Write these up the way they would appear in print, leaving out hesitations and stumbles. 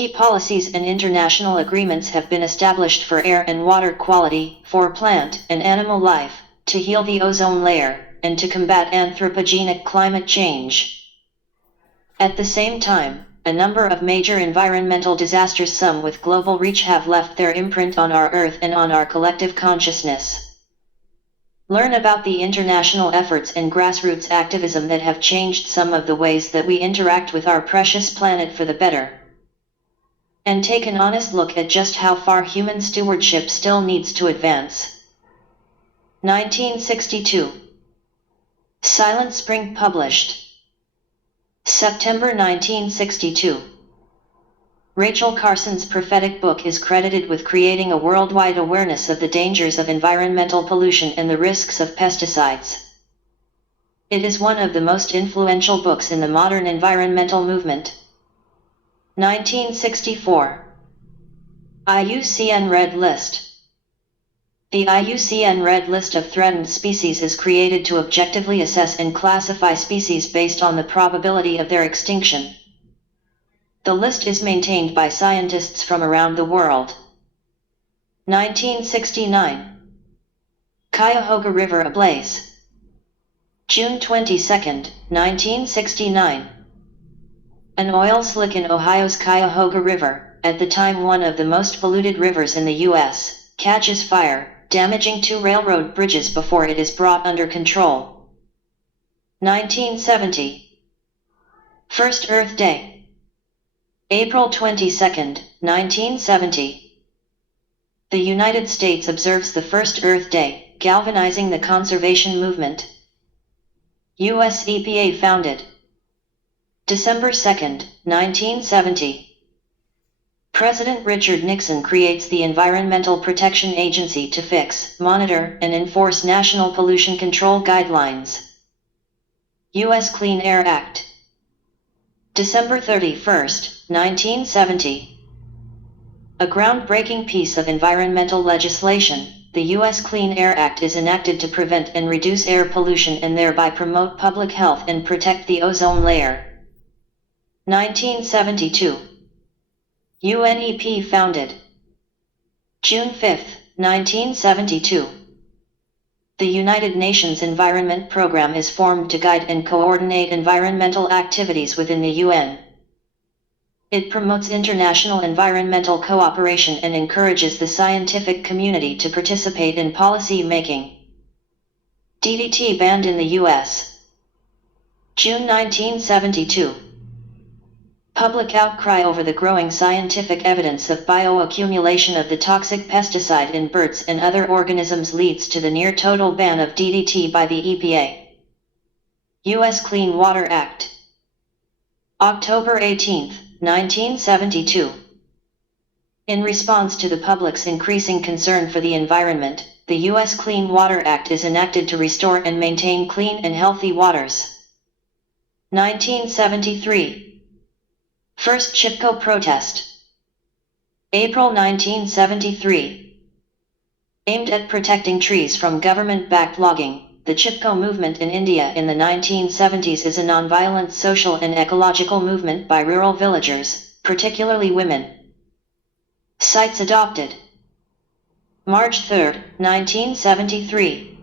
Key policies and international agreements have been established for air and water quality, for plant and animal life, to heal the ozone layer, and to combat anthropogenic climate change. At the same time, a number of major environmental disasters, some with global reach, have left their imprint on our Earth and on our collective consciousness. Learn about the international efforts and grassroots activism that have changed some of the ways that we interact with our precious planet for the better. And take an honest look at just how far human stewardship still needs to advance. 1962. Silent Spring published. September 1962. Rachel Carson's prophetic book is credited with creating a worldwide awareness of the dangers of environmental pollution and the risks of pesticides. It is one of the most influential books in the modern environmental movement. 1964. IUCN Red List. The IUCN Red List of threatened species is created to objectively assess and classify species based on the probability of their extinction. The list is maintained by scientists from around the world. 1969. Cuyahoga River ablaze. June 22, 1969. An oil slick in Ohio's Cuyahoga River, at the time one of the most polluted rivers in the U.S., catches fire, damaging 2 railroad bridges before it is brought under control. 1970. First Earth Day. April 22, 1970. The United States observes the first Earth Day, galvanizing the conservation movement. U.S. EPA founded. December 2, 1970. President Richard Nixon creates the Environmental Protection Agency to fix, monitor, and enforce national pollution control guidelines. U.S. Clean Air Act. December 31, 1970. A groundbreaking piece of environmental legislation, the U.S. Clean Air Act is enacted to prevent and reduce air pollution and thereby promote public health and protect the ozone layer. 1972. UNEP founded. June 5, 1972. The United Nations Environment Programme is formed to guide and coordinate environmental activities within the UN. It promotes international environmental cooperation and encourages the scientific community to participate in policy making. DDT banned in the US. June 1972. Public outcry over the growing scientific evidence of bioaccumulation of the toxic pesticide in birds and other organisms leads to the near-total ban of DDT by the EPA. U.S. Clean Water Act. October 18, 1972. In response to the public's increasing concern for the environment, the U.S. Clean Water Act is enacted to restore and maintain clean and healthy waters. 1973. First Chipko protest. April 1973. Aimed at protecting trees from government-backed logging, the Chipko movement in India in the 1970s is a nonviolent social and ecological movement by rural villagers, particularly women. Sites adopted. March 3, 1973.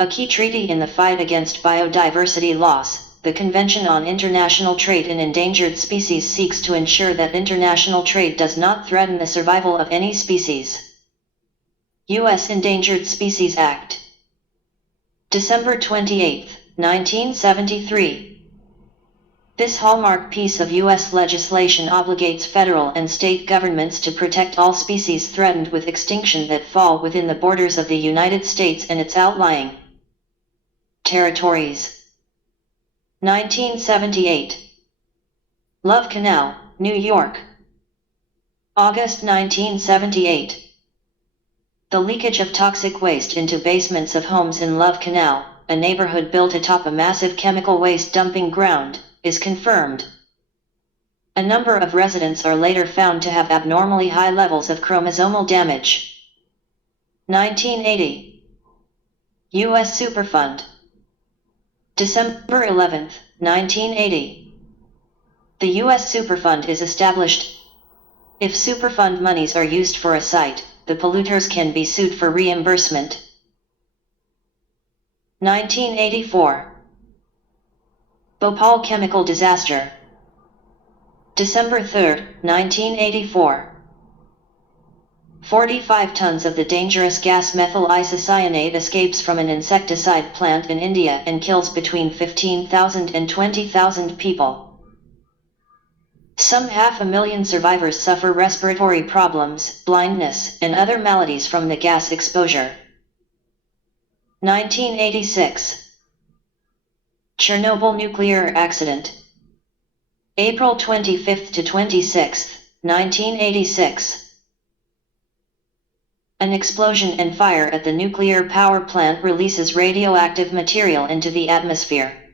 A key treaty in the fight against biodiversity loss. The Convention on International Trade in Endangered Species seeks to ensure that international trade does not threaten the survival of any species. U.S. Endangered Species Act. December 28, 1973. This hallmark piece of U.S. legislation obligates federal and state governments to protect all species threatened with extinction that fall within the borders of the United States and its outlying territories. 1978. Love Canal, New York. August 1978. The leakage of toxic waste into basements of homes in Love Canal, a neighborhood built atop a massive chemical waste dumping ground, is confirmed. A number of residents are later found to have abnormally high levels of chromosomal damage. 1980. U.S. Superfund. December 11, 1980. The U.S. Superfund is established If Superfund monies are used for a site, the polluters can be sued for reimbursement. 1984. Bhopal chemical disaster. December 3, 1984. 45 tons of the dangerous gas methyl isocyanate escapes from an insecticide plant in India and kills between 15,000 and 20,000 people. Some 500,000 survivors suffer respiratory problems, blindness, and other maladies from the gas exposure. 1986. Chernobyl nuclear accident. April 25 to 26, 1986. An explosion and fire at the nuclear power plant releases radioactive material into the atmosphere.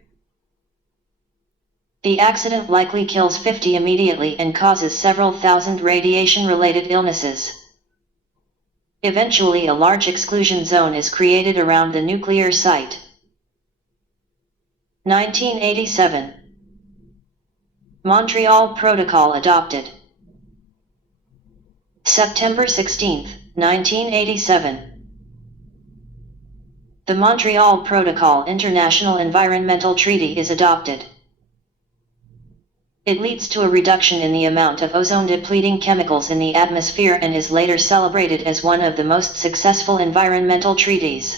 The accident likely kills 50 immediately and causes several thousand radiation-related illnesses. Eventually, a large exclusion zone is created around the nuclear site. 1987. Montreal Protocol adopted. September 16, 1987. The Montreal Protocol International Environmental Treaty is adopted. It leads to a reduction in the amount of ozone-depleting chemicals in the atmosphere and is later celebrated as one of the most successful environmental treaties.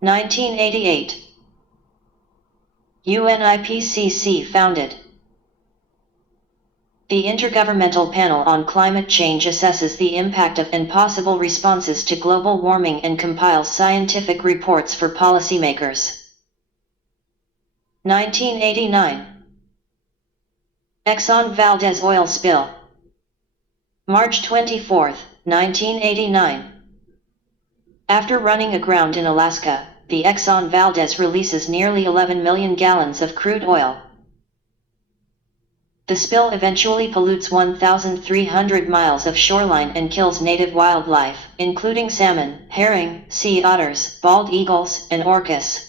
1988. UNIPCC founded. The Intergovernmental Panel on Climate Change assesses the impact of and possible responses to global warming and compiles scientific reports for policymakers. 1989. Exxon Valdez oil spill. March 24, 1989. After running aground in Alaska, the Exxon Valdez releases nearly 11 million gallons of crude oil. The spill eventually pollutes 1,300 miles of shoreline and kills native wildlife, including salmon, herring, sea otters, bald eagles, and orcas.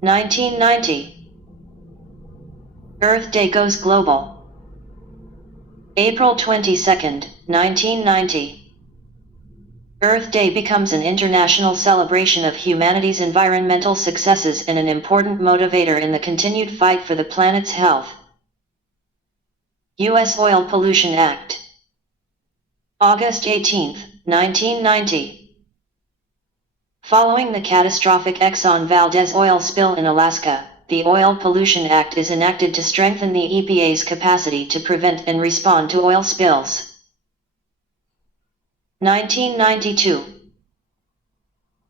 1990. Earth Day goes global. April 22, 1990. Earth Day becomes an international celebration of humanity's environmental successes and an important motivator in the continued fight for the planet's health. U.S. Oil Pollution Act. August 18, 1990. Following the catastrophic Exxon Valdez oil spill in Alaska, the Oil Pollution Act is enacted to strengthen the EPA's capacity to prevent and respond to oil spills. 1992.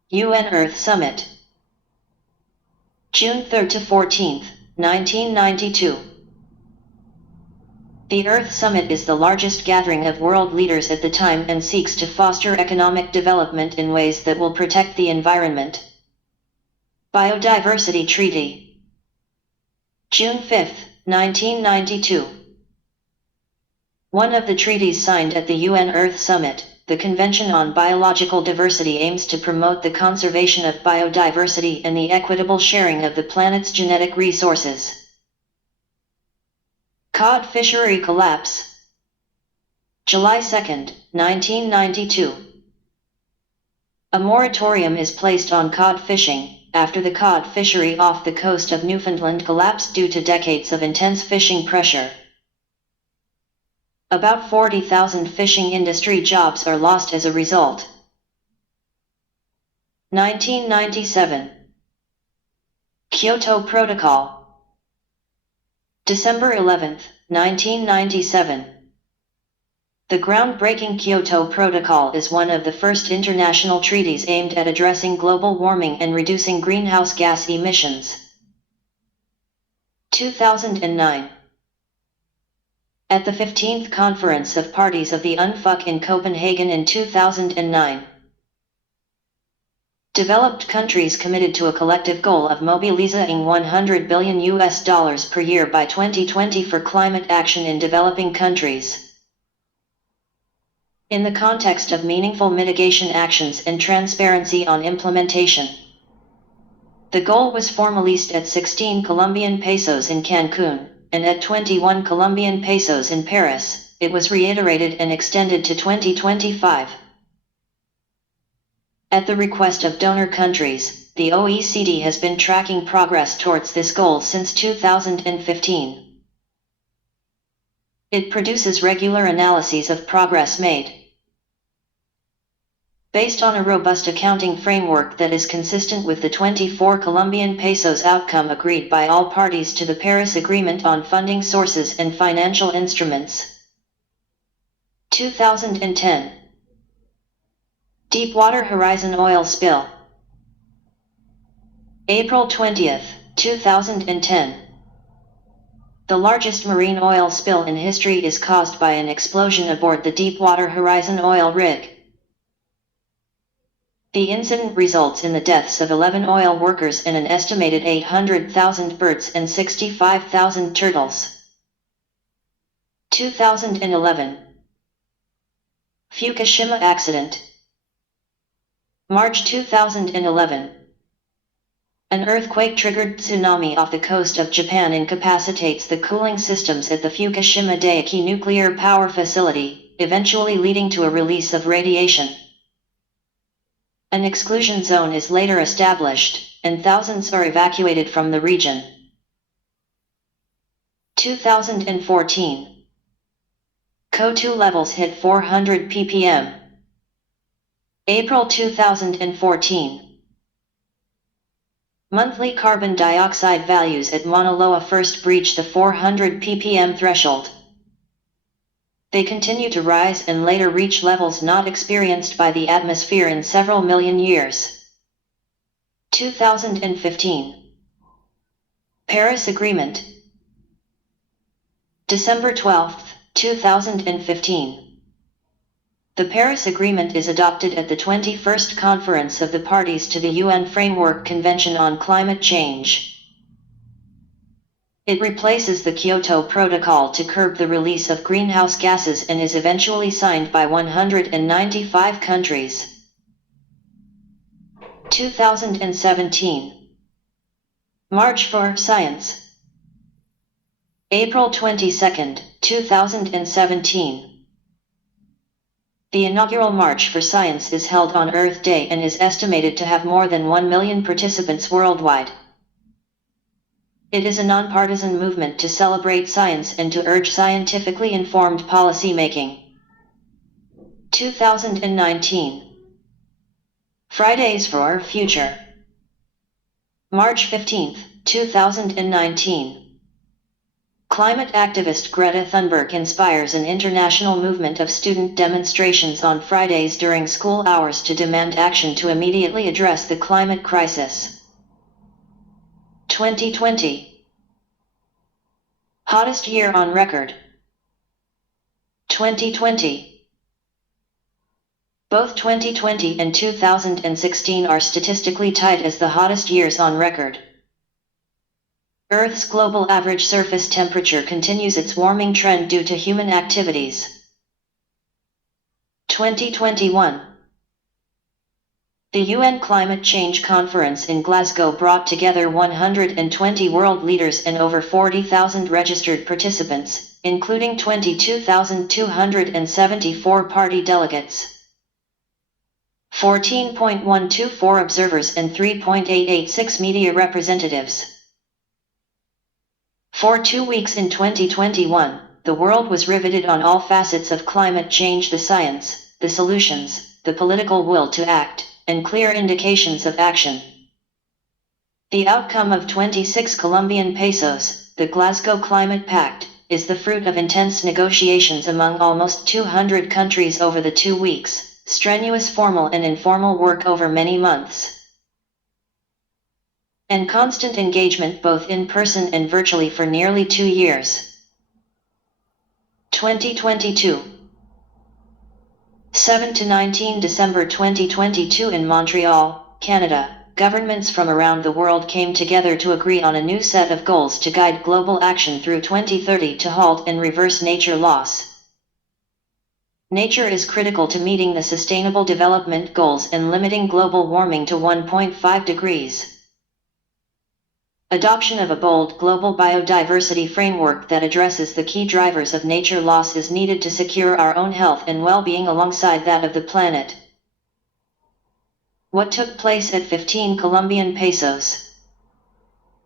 UN Earth Summit. June 3 to 14, 1992. The Earth Summit is the largest gathering of world leaders at the time and seeks to foster economic development in ways that will protect the environment. Biodiversity Treaty. June 5, 1992. One of the treaties signed at the UN Earth Summit, the Convention on Biological Diversity, aims to promote the conservation of biodiversity and the equitable sharing of the planet's genetic resources. Cod fishery collapse. July 2, 1992. A moratorium is placed on cod fishing, after the cod fishery off the coast of Newfoundland collapsed due to decades of intense fishing pressure. About 40,000 fishing industry jobs are lost as a result. 1997. Kyoto Protocol. December 11, 1997. The groundbreaking Kyoto Protocol is one of the first international treaties aimed at addressing global warming and reducing greenhouse gas emissions. 2009. At the 15th Conference of Parties of the UNFUC in Copenhagen in 2009. Developed countries committed to a collective goal of mobilizing $100 billion per year by 2020 for climate action in developing countries. In the context of meaningful mitigation actions and transparency on implementation. The goal was formalized at 16 Colombian pesos in Cancun, and at 21 Colombian pesos in Paris, it was reiterated and extended to 2025. At the request of donor countries, the OECD has been tracking progress towards this goal since 2015. It produces regular analyses of progress made. Based on a robust accounting framework that is consistent with the 24 Colombian pesos outcome agreed by all parties to the Paris Agreement on funding sources and financial instruments. 2010. Deepwater Horizon oil spill. April 20, 2010. The largest marine oil spill in history is caused by an explosion aboard the Deepwater Horizon oil rig. The incident results in the deaths of 11 oil workers and an estimated 800,000 birds and 65,000 turtles. 2011. Fukushima accident. March 2011. An earthquake-triggered tsunami off the coast of Japan incapacitates the cooling systems at the Fukushima Daiichi nuclear power facility, eventually leading to a release of radiation. An exclusion zone is later established, and thousands are evacuated from the region. 2014. CO2 levels hit 400 ppm. April 2014. Monthly carbon dioxide values at Mauna Loa first breached the 400 ppm threshold. They continue to rise and later reach levels not experienced by the atmosphere in several million years. 2015. Paris Agreement. December 12, 2015. The Paris Agreement is adopted at the 21st Conference of the Parties to the UN Framework Convention on Climate Change. It replaces the Kyoto Protocol to curb the release of greenhouse gases and is eventually signed by 195 countries. 2017. March for Science. April 22, 2017. The inaugural March for Science is held on Earth Day and is estimated to have more than 1 million participants worldwide. It is a nonpartisan movement to celebrate science and to urge scientifically informed policymaking. 2019. Fridays for Future. March 15, 2019. Climate activist Greta Thunberg inspires an international movement of student demonstrations on Fridays during school hours to demand action to immediately address the climate crisis. 2020. Hottest year on record. 2020. Both 2020 and 2016 are statistically tied as the hottest years on record. Earth's global average surface temperature continues its warming trend due to human activities. 2021. The UN Climate Change Conference in Glasgow brought together 120 world leaders and over 40,000 registered participants, including 22,274 party delegates, 14.124 observers and 3.886 media representatives. For 2 weeks in 2021, the world was riveted on all facets of climate change: the science, the solutions, the political will to act, and clear indications of action. The outcome of 26 Colombian pesos, the Glasgow Climate Pact, is the fruit of intense negotiations among almost 200 countries over the 2 weeks, strenuous formal and informal work over many months, and constant engagement both in person and virtually for nearly 2 years. 2022. 7 to 19 December 2022 in Montreal, Canada, governments from around the world came together to agree on a new set of goals to guide global action through 2030 to halt and reverse nature loss. Nature is critical to meeting the Sustainable Development Goals and limiting global warming to 1.5 degrees. Adoption of a bold global biodiversity framework that addresses the key drivers of nature loss is needed to secure our own health and well-being alongside that of the planet. What took place at 15 Colombian pesos?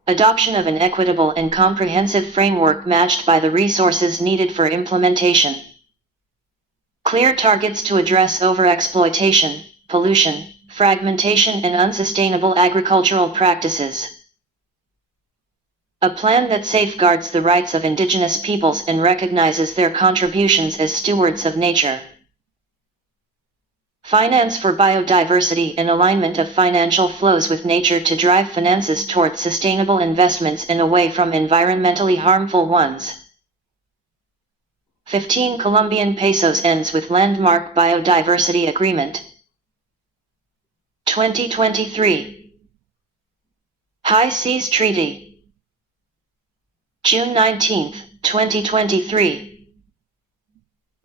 Adoption of an equitable and comprehensive framework matched by the resources needed for implementation. Clear targets to address overexploitation, pollution, fragmentation and unsustainable agricultural practices. A plan that safeguards the rights of indigenous peoples and recognizes their contributions as stewards of nature. Finance for biodiversity and alignment of financial flows with nature to drive finances towards sustainable investments and away from environmentally harmful ones. 15 Colombian pesos ends with landmark biodiversity agreement. 2023 High Seas Treaty. June 19, 2023.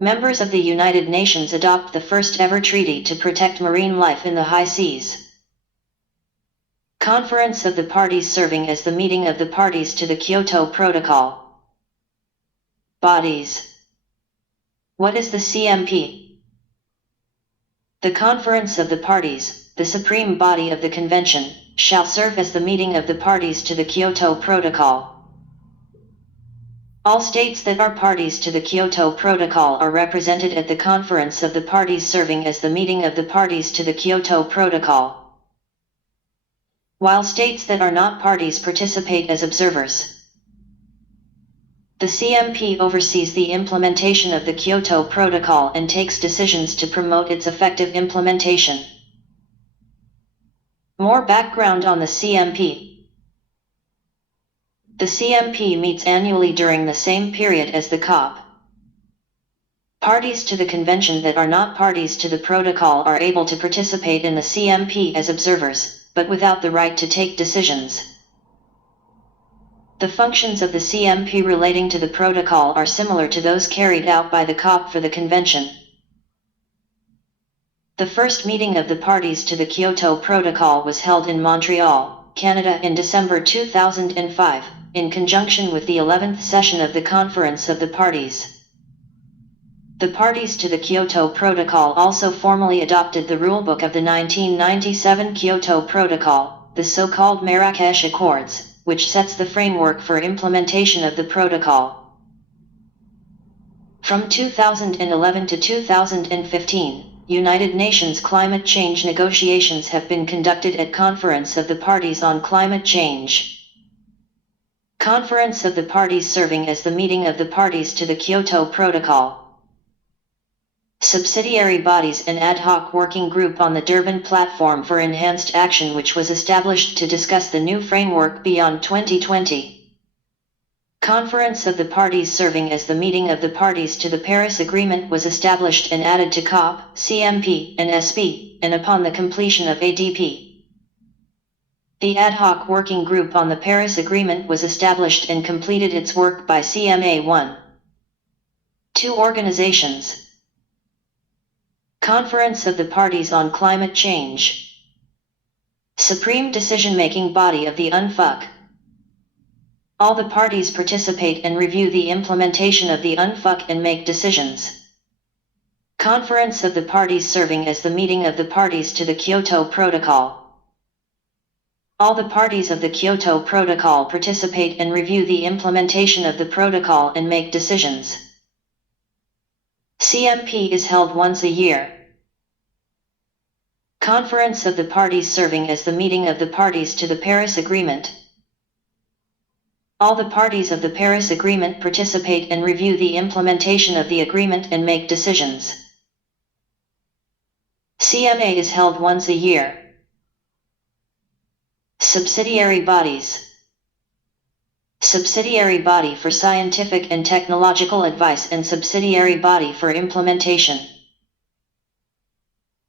Members of the United Nations adopt the first ever treaty to protect marine life in the high seas. Conference of the Parties serving as the meeting of the parties to the Kyoto Protocol. Bodies. What is the CMP? The Conference of the Parties, the supreme body of the Convention, shall serve as the meeting of the parties to the Kyoto Protocol. All states that are parties to the Kyoto Protocol are represented at the Conference of the Parties serving as the meeting of the parties to the Kyoto Protocol, while states that are not parties participate as observers. The CMP oversees the implementation of the Kyoto Protocol and takes decisions to promote its effective implementation. More background on the CMP. The CMP meets annually during the same period as the COP. Parties to the convention that are not parties to the protocol are able to participate in the CMP as observers, but without the right to take decisions. The functions of the CMP relating to the protocol are similar to those carried out by the COP for the convention. The first meeting of the parties to the Kyoto Protocol was held in Montreal, Canada in December 2005. In conjunction with the 11th session of the Conference of the Parties. The parties to the Kyoto Protocol also formally adopted the rulebook of the 1997 Kyoto Protocol, the so-called Marrakesh Accords, which sets the framework for implementation of the protocol. From 2011 to 2015, United Nations climate change negotiations have been conducted at Conference of the Parties on Climate Change. Conference of the Parties serving as the meeting of the parties to the Kyoto Protocol. Subsidiary bodies and ad hoc working group on the Durban Platform for Enhanced Action, which was established to discuss the new framework beyond 2020. Conference of the Parties serving as the meeting of the parties to the Paris Agreement was established and added to COP, CMP, and SP, and upon the completion of ADP. The ad hoc working group on the Paris Agreement was established and completed its work by CMA 1.2 organizations. Conference of the Parties on Climate Change. Supreme decision-making body of the UNFUC. All the parties participate and review the implementation of the UNFUC and make decisions. Conference of the Parties serving as the meeting of the parties to the Kyoto Protocol. All the parties of the Kyoto Protocol participate and review the implementation of the protocol and make decisions. CMP is held once a year. Conference of the Parties serving as the meeting of the parties to the Paris Agreement. All the parties of the Paris Agreement participate and review the implementation of the agreement and make decisions. CMA is held once a year. Subsidiary bodies. Subsidiary body for scientific and technological advice and subsidiary body for implementation.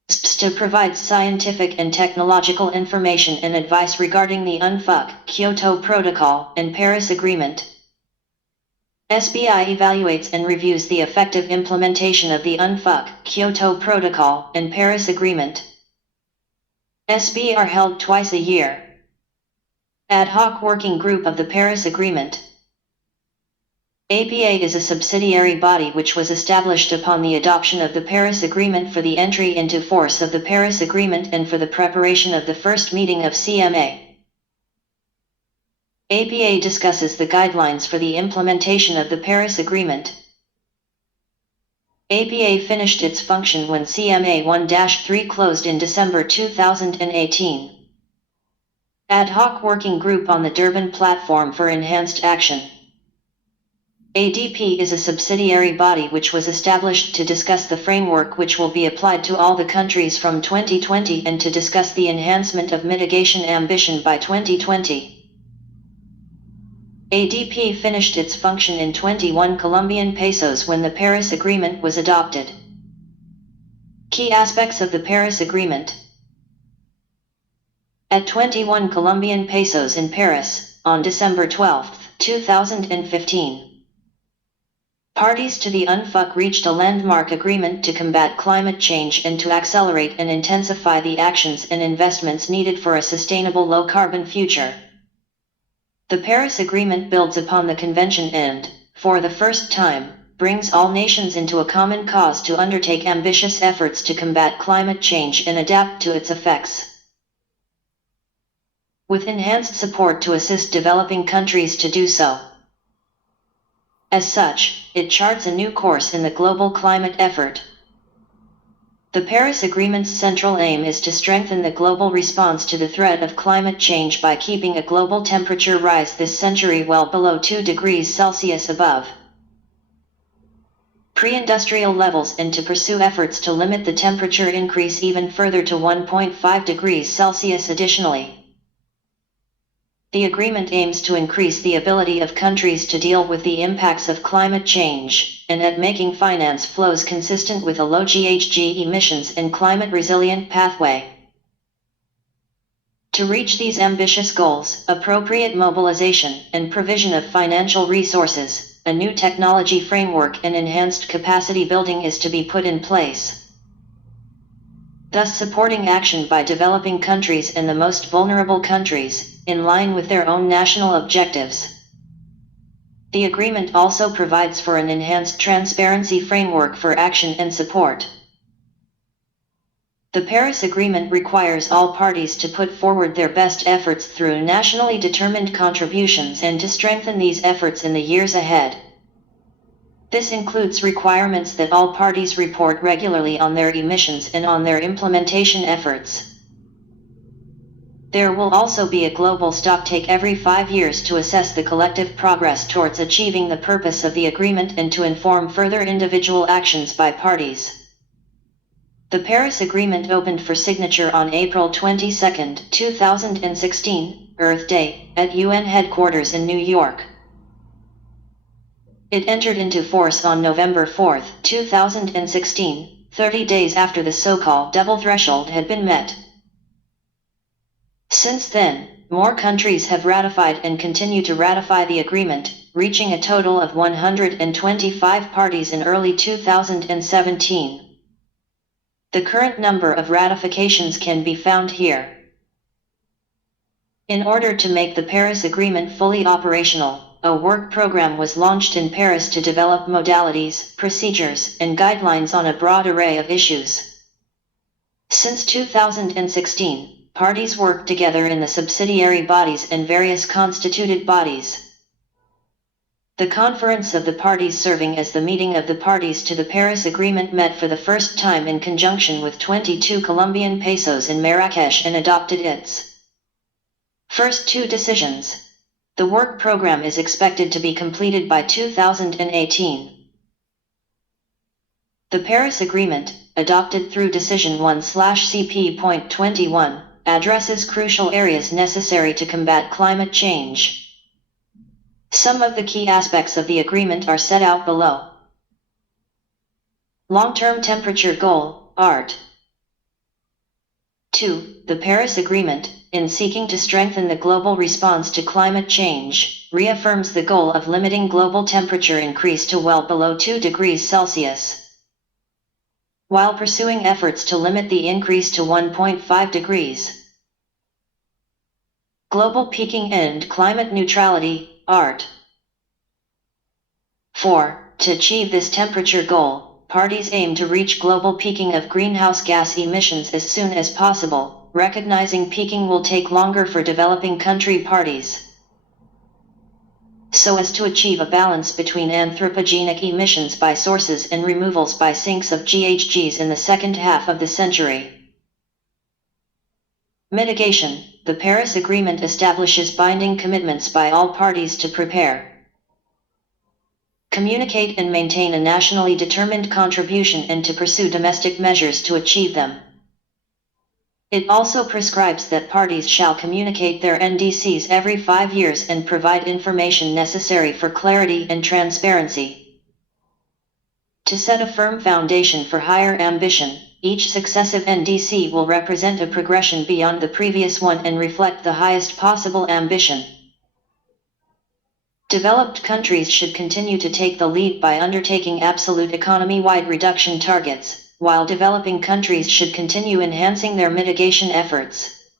SPSTA provides scientific and technological information and advice regarding the UNFUC, Kyoto Protocol, and Paris Agreement. SBI evaluates and reviews the effective implementation of the UNFUC, Kyoto Protocol, and Paris Agreement. SB are held twice a year. Ad hoc working group of the Paris Agreement. APA is a subsidiary body which was established upon the adoption of the Paris Agreement for the entry into force of the Paris Agreement and for the preparation of the first meeting of CMA. APA discusses the guidelines for the implementation of the Paris Agreement. APA finished its function when CMA 1-3 closed in December 2018. Ad hoc working group on the Durban Platform for Enhanced Action. ADP is a subsidiary body which was established to discuss the framework which will be applied to all the countries from 2020 and to discuss the enhancement of mitigation ambition by 2020. ADP finished its function in 21 Colombian pesos when the Paris Agreement was adopted. Key aspects of the Paris Agreement. At 21 Colombian pesos in Paris, on December 12, 2015. Parties to the UNFUC reached a landmark agreement to combat climate change and to accelerate and intensify the actions and investments needed for a sustainable low-carbon future. The Paris Agreement builds upon the Convention and, for the first time, brings all nations into a common cause to undertake ambitious efforts to combat climate change and adapt to its effects. With enhanced support to assist developing countries to do so. As such, it charts a new course in the global climate effort. The Paris Agreement's central aim is to strengthen the global response to the threat of climate change by keeping a global temperature rise this century well below 2 degrees Celsius above pre-industrial levels and to pursue efforts to limit the temperature increase even further to 1.5 degrees Celsius additionally. The agreement aims to increase the ability of countries to deal with the impacts of climate change, and at making finance flows consistent with a low GHG emissions and climate-resilient pathway. To reach these ambitious goals, appropriate mobilization and provision of financial resources, a new technology framework and enhanced capacity building is to be put in place. Thus supporting action by developing countries and the most vulnerable countries, in line with their own national objectives. The agreement also provides for an enhanced transparency framework for action and support. The Paris Agreement requires all parties to put forward their best efforts through nationally determined contributions and to strengthen these efforts in the years ahead. This includes requirements that all parties report regularly on their emissions and on their implementation efforts. There will also be a global stocktake every 5 years to assess the collective progress towards achieving the purpose of the agreement and to inform further individual actions by parties. The Paris Agreement opened for signature on April 22, 2016, Earth Day, at UN headquarters in New York. It entered into force on November 4, 2016, 30 days after the so-called double threshold had been met. Since then, more countries have ratified and continue to ratify the agreement, reaching a total of 125 parties in early 2017. The current number of ratifications can be found here. In order to make the Paris Agreement fully operational, a work program was launched in Paris to develop modalities, procedures, and guidelines on a broad array of issues. Since 2016, parties work together in the subsidiary bodies and various constituted bodies. The Conference of the Parties serving as the meeting of the parties to the Paris Agreement met for the first time in conjunction with 22 Colombian pesos in Marrakesh and adopted its first 2 decisions. The work program is expected to be completed by 2018. The Paris Agreement, adopted through Decision 1/CP.21, addresses crucial areas necessary to combat climate change. Some of the key aspects of the agreement are set out below. Long-term temperature goal, ART. 2. The Paris Agreement, in seeking to strengthen the global response to climate change, reaffirms the goal of limiting global temperature increase to well below 2 degrees Celsius, while pursuing efforts to limit the increase to 1.5 degrees. Global peaking and climate neutrality, ART. 4. To achieve this temperature goal, parties aim to reach global peaking of greenhouse gas emissions as soon as possible, recognizing peaking will take longer for developing country parties, so as to achieve a balance between anthropogenic emissions by sources and removals by sinks of GHGs in the second half of the century. Mitigation. The Paris Agreement establishes binding commitments by all parties to prepare, communicate and maintain a nationally determined contribution and to pursue domestic measures to achieve them. It also prescribes that parties shall communicate their NDCs every 5 years and provide information necessary for clarity and transparency. To set a firm foundation for higher ambition, each successive NDC will represent a progression beyond the previous one and reflect the highest possible ambition. Developed countries should continue to take the lead by undertaking absolute economy-wide reduction targets, while developing countries should continue enhancing their mitigation efforts,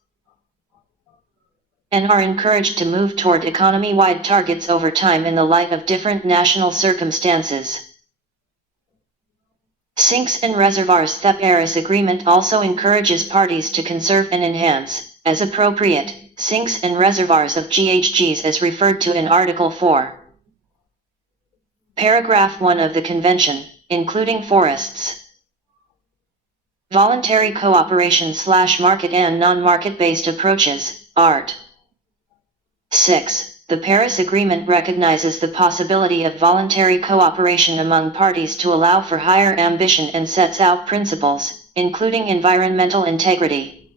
and are encouraged to move toward economy-wide targets over time in the light of different national circumstances. Sinks and reservoirs. The Paris Agreement also encourages parties to conserve and enhance, as appropriate, sinks and reservoirs of GHGs as referred to in Article 4. Paragraph 1 of the Convention, including forests. Voluntary cooperation / market and non-market-based approaches, ART. 6. The Paris Agreement recognizes the possibility of voluntary cooperation among parties to allow for higher ambition and sets out principles, including environmental integrity,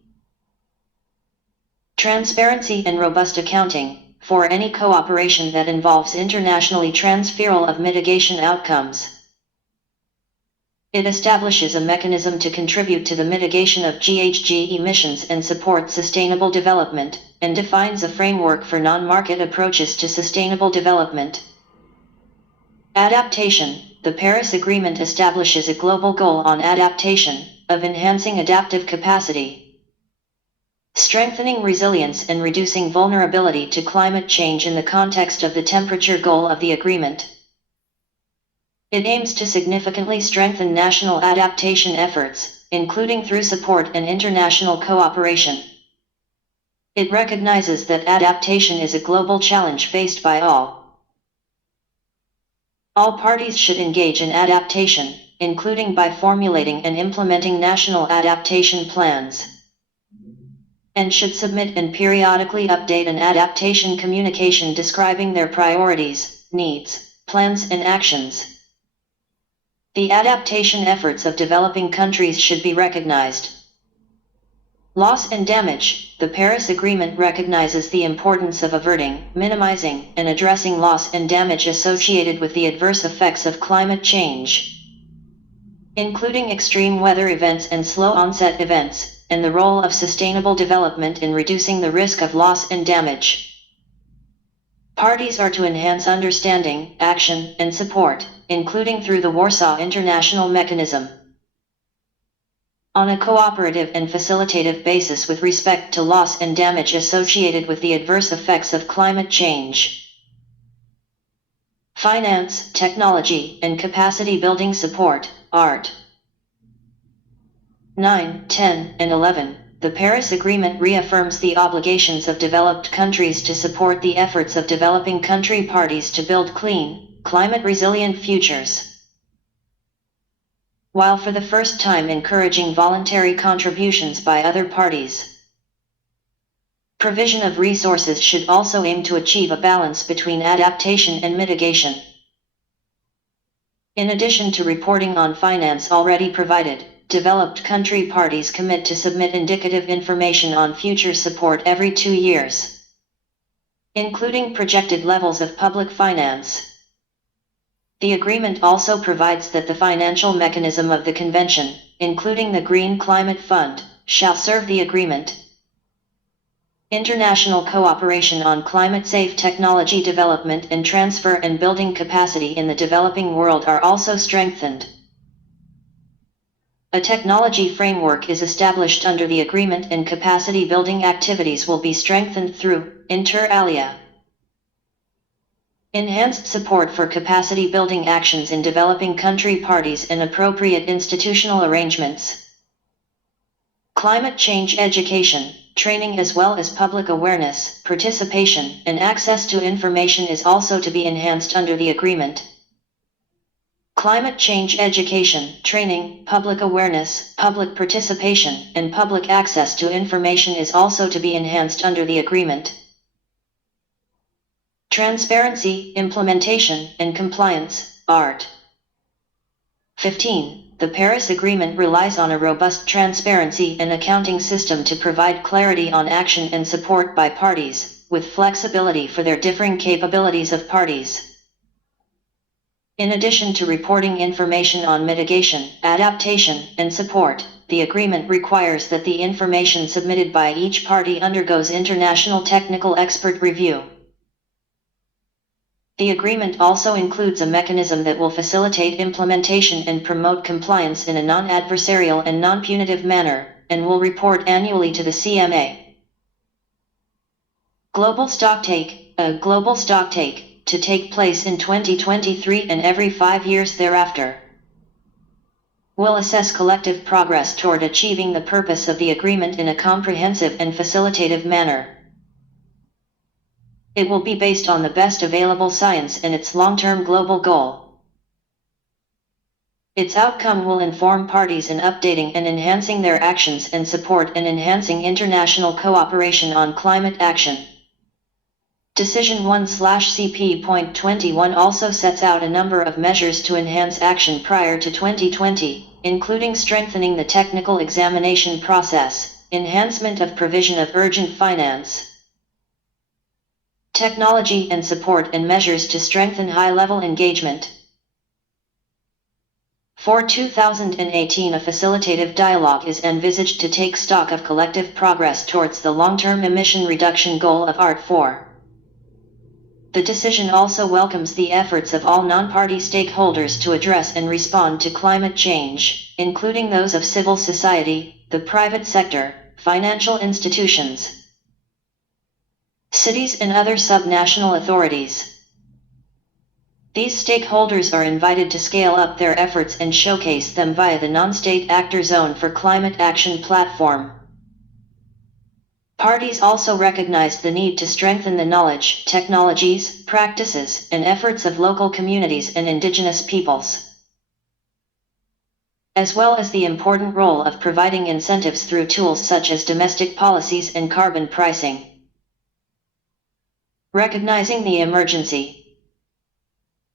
transparency and robust accounting, for any cooperation that involves internationally transferal of mitigation outcomes. It establishes a mechanism to contribute to the mitigation of GHG emissions and support sustainable development, and defines a framework for non-market approaches to sustainable development. Adaptation. The Paris Agreement establishes a global goal on adaptation, of enhancing adaptive capacity, strengthening resilience and reducing vulnerability to climate change in the context of the temperature goal of the agreement. It aims to significantly strengthen national adaptation efforts, including through support and international cooperation. It recognizes that adaptation is a global challenge faced by all. All parties should engage in adaptation, including by formulating and implementing national adaptation plans, and should submit and periodically update an adaptation communication describing their priorities, needs, plans and actions. The adaptation efforts of developing countries should be recognized. Loss and damage. The Paris Agreement recognizes the importance of averting, minimizing, and addressing loss and damage associated with the adverse effects of climate change, including extreme weather events and slow onset events, and the role of sustainable development in reducing the risk of loss and damage. Parties are to enhance understanding, action, and support, including through the Warsaw International Mechanism, on a cooperative and facilitative basis with respect to loss and damage associated with the adverse effects of climate change. Finance, technology, and capacity building support, ART. 9, 10, and 11. The Paris Agreement reaffirms the obligations of developed countries to support the efforts of developing country parties to build clean, climate-resilient futures, while for the first time encouraging voluntary contributions by other parties. Provision of resources should also aim to achieve a balance between adaptation and mitigation. In addition to reporting on finance already provided, developed country parties commit to submit indicative information on future support every 2 years, including projected levels of public finance. The agreement also provides that the financial mechanism of the Convention, including the Green Climate Fund, shall serve the agreement. International cooperation on climate-safe technology development and transfer and building capacity in the developing world are also strengthened. A technology framework is established under the agreement, and capacity building activities will be strengthened through, inter alia, enhanced support for capacity building actions in developing country parties and appropriate institutional arrangements. Climate change education, training as well as public awareness, participation, and access to information is also to be enhanced under the agreement. Climate change education, training, public awareness, public participation, and public access to information is also to be enhanced under the agreement. Transparency, implementation, and compliance, ART. 15. The Paris Agreement relies on a robust transparency and accounting system to provide clarity on action and support by parties, with flexibility for their differing capabilities of parties. In addition to reporting information on mitigation, adaptation, and support, the agreement requires that the information submitted by each party undergoes international technical expert review. The agreement also includes a mechanism that will facilitate implementation and promote compliance in a non-adversarial and non-punitive manner, and will report annually to the CMA. Global Stocktake, a global stocktake, to take place in 2023 and every 5 years thereafter, will assess collective progress toward achieving the purpose of the agreement in a comprehensive and facilitative manner. It will be based on the best available science and its long-term global goal. Its outcome will inform parties in updating and enhancing their actions and support and enhancing international cooperation on climate action. Decision 1/CP.21 also sets out a number of measures to enhance action prior to 2020, including strengthening the technical examination process, enhancement of provision of urgent finance, technology and support, and measures to strengthen high-level engagement. For 2018, a facilitative dialogue is envisaged to take stock of collective progress towards the long-term emission reduction goal of ART4. The decision also welcomes the efforts of all non-party stakeholders to address and respond to climate change, including those of civil society, the private sector, financial institutions, cities, and other subnational authorities. These stakeholders are invited to scale up their efforts and showcase them via the Non-State Actor Zone for Climate Action platform. Parties also recognized the need to strengthen the knowledge, technologies, practices, and efforts of local communities and indigenous peoples, as well as the important role of providing incentives through tools such as domestic policies and carbon pricing. Recognizing the emergency,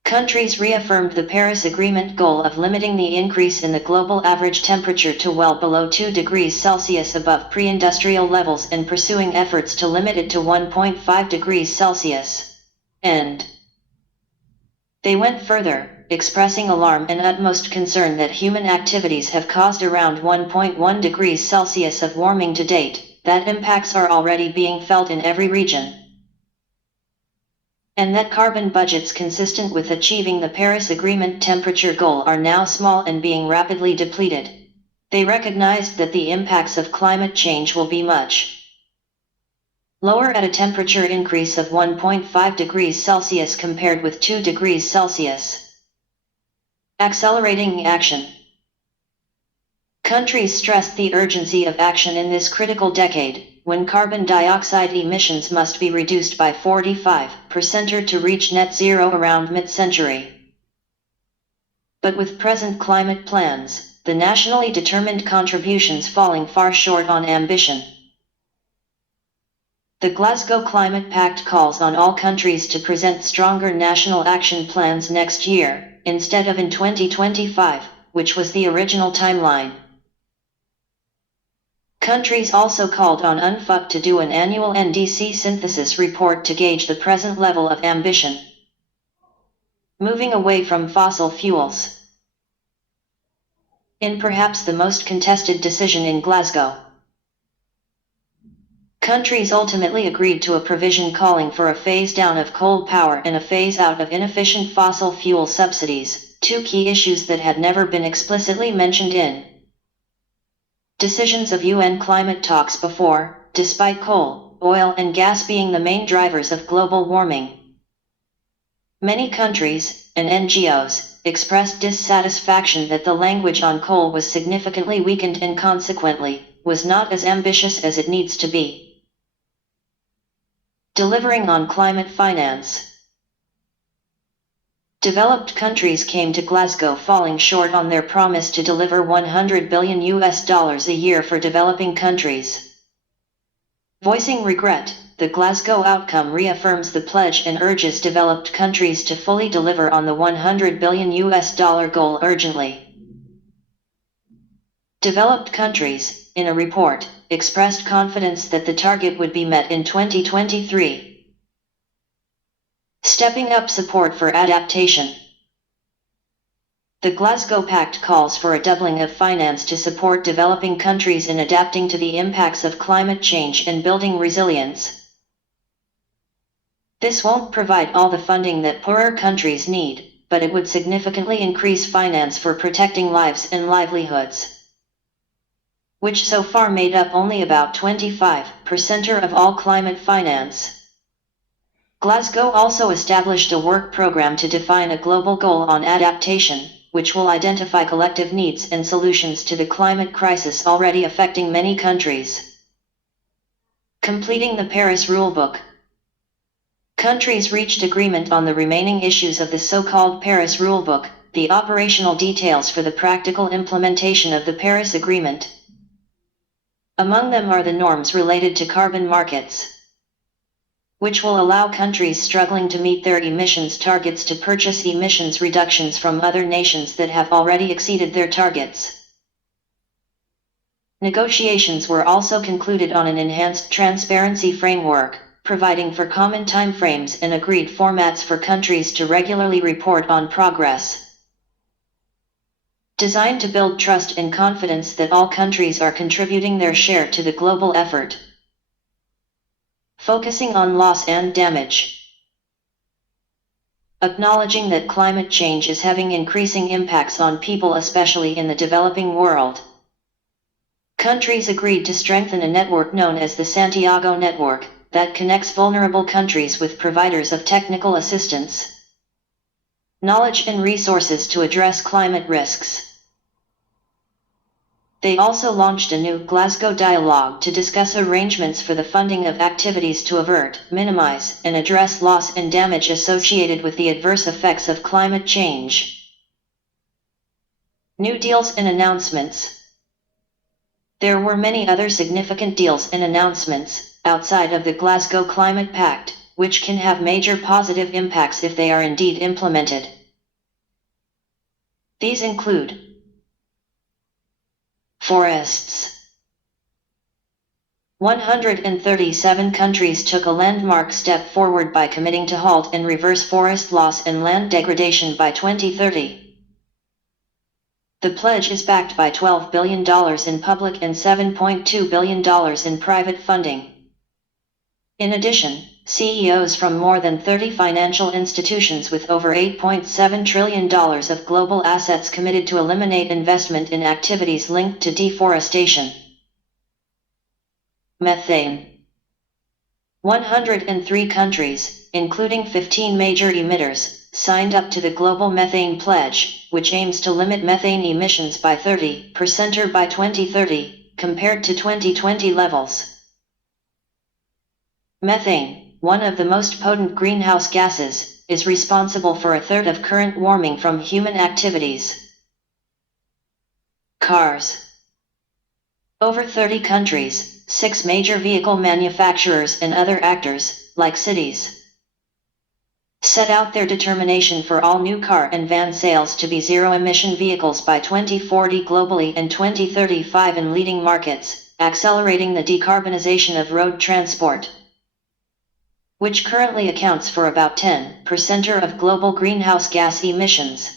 countries reaffirmed the Paris Agreement goal of limiting the increase in the global average temperature to well below 2 degrees Celsius above pre-industrial levels and pursuing efforts to limit it to 1.5 degrees Celsius. And they went further, expressing alarm and utmost concern that human activities have caused around 1.1 degrees Celsius of warming to date, that impacts are already being felt in every region, and that carbon budgets consistent with achieving the Paris Agreement temperature goal are now small and being rapidly depleted. They recognized that the impacts of climate change will be much lower at a temperature increase of 1.5 degrees Celsius compared with 2 degrees Celsius. Accelerating action. Countries stressed the urgency of action in this critical decade, when carbon dioxide emissions must be reduced by 45% to reach net zero around mid-century. But with present climate plans, the nationally determined contributions falling far short on ambition. The Glasgow Climate Pact calls on all countries to present stronger national action plans next year, instead of in 2025, which was the original timeline. Countries also called on UNFUC to do an annual NDC synthesis report to gauge the present level of ambition, moving away from fossil fuels. In perhaps the most contested decision in Glasgow, countries ultimately agreed to a provision calling for a phase down of coal power and a phase out of inefficient fossil fuel subsidies, two key issues that had never been explicitly mentioned in Decisions of UN climate talks before, despite coal, oil and gas being the main drivers of global warming. Many countries, and NGOs, expressed dissatisfaction that the language on coal was significantly weakened and consequently, was not as ambitious as it needs to be. Delivering on climate finance. Developed countries came to Glasgow falling short on their promise to deliver $100 billion a year for developing countries. Voicing regret, the Glasgow outcome reaffirms the pledge and urges developed countries to fully deliver on the $100 billion goal urgently. Developed countries, in a report, expressed confidence that the target would be met in 2023. Stepping up support for adaptation. The Glasgow Pact calls for a doubling of finance to support developing countries in adapting to the impacts of climate change and building resilience. This won't provide all the funding that poorer countries need, but it would significantly increase finance for protecting lives and livelihoods, which so far made up only about 25% of all climate finance. Glasgow also established a work program to define a global goal on adaptation, which will identify collective needs and solutions to the climate crisis already affecting many countries. Completing the Paris Rulebook. Countries reached agreement on the remaining issues of the so-called Paris Rulebook, the operational details for the practical implementation of the Paris Agreement. Among them are the norms related to carbon markets, which will allow countries struggling to meet their emissions targets to purchase emissions reductions from other nations that have already exceeded their targets. Negotiations were also concluded on an enhanced transparency framework, providing for common timeframes and agreed formats for countries to regularly report on progress. Designed to build trust and confidence that all countries are contributing their share to the global effort. Focusing on loss and damage. Acknowledging that climate change is having increasing impacts on people, especially in the developing world. Countries agreed to strengthen a network known as the Santiago Network, that connects vulnerable countries with providers of technical assistance, knowledge and resources to address climate risks. They also launched a new Glasgow Dialogue to discuss arrangements for the funding of activities to avert, minimize, and address loss and damage associated with the adverse effects of climate change. New deals and announcements. There were many other significant deals and announcements, outside of the Glasgow Climate Pact, which can have major positive impacts if they are indeed implemented. These include forests. 137 countries took a landmark step forward by committing to halt and reverse forest loss and land degradation by 2030. The pledge is backed by $12 billion in public and $7.2 billion in private funding. In addition, CEOs from more than 30 financial institutions with over $8.7 trillion of global assets committed to eliminate investment in activities linked to deforestation. Methane. 103 countries, including 15 major emitters, signed up to the Global Methane Pledge, which aims to limit methane emissions by 30% or by 2030, compared to 2020 levels. Methane, one of the most potent greenhouse gases, is responsible for a third of current warming from human activities. Cars. Over 30 countries, 6 major vehicle manufacturers and other actors, like cities, set out their determination for all new car and van sales to be zero-emission vehicles by 2040 globally and 2035 in leading markets, accelerating the decarbonization of road transport, which currently accounts for about 10% of global greenhouse gas emissions.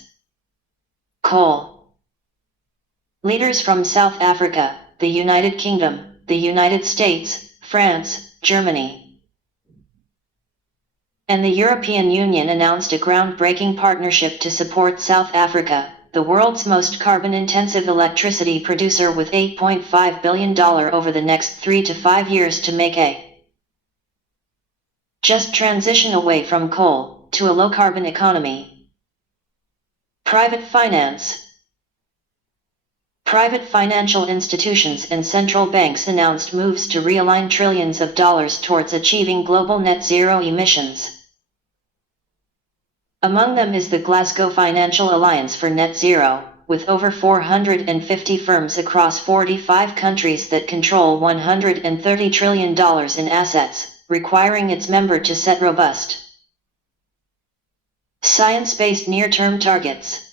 Coal. Leaders from South Africa, the United Kingdom, the United States, France, Germany, and the European Union announced a groundbreaking partnership to support South Africa, the world's most carbon-intensive electricity producer with $8.5 billion over the next 3 to 5 years to make a just transition away from coal to a low-carbon economy. Private finance. Private financial institutions and central banks announced moves to realign trillions of dollars towards achieving global net zero emissions. Among them is the Glasgow Financial Alliance for Net Zero, with over 450 firms across 45 countries that control $130 trillion in assets, requiring its member to set robust, science-based near-term targets.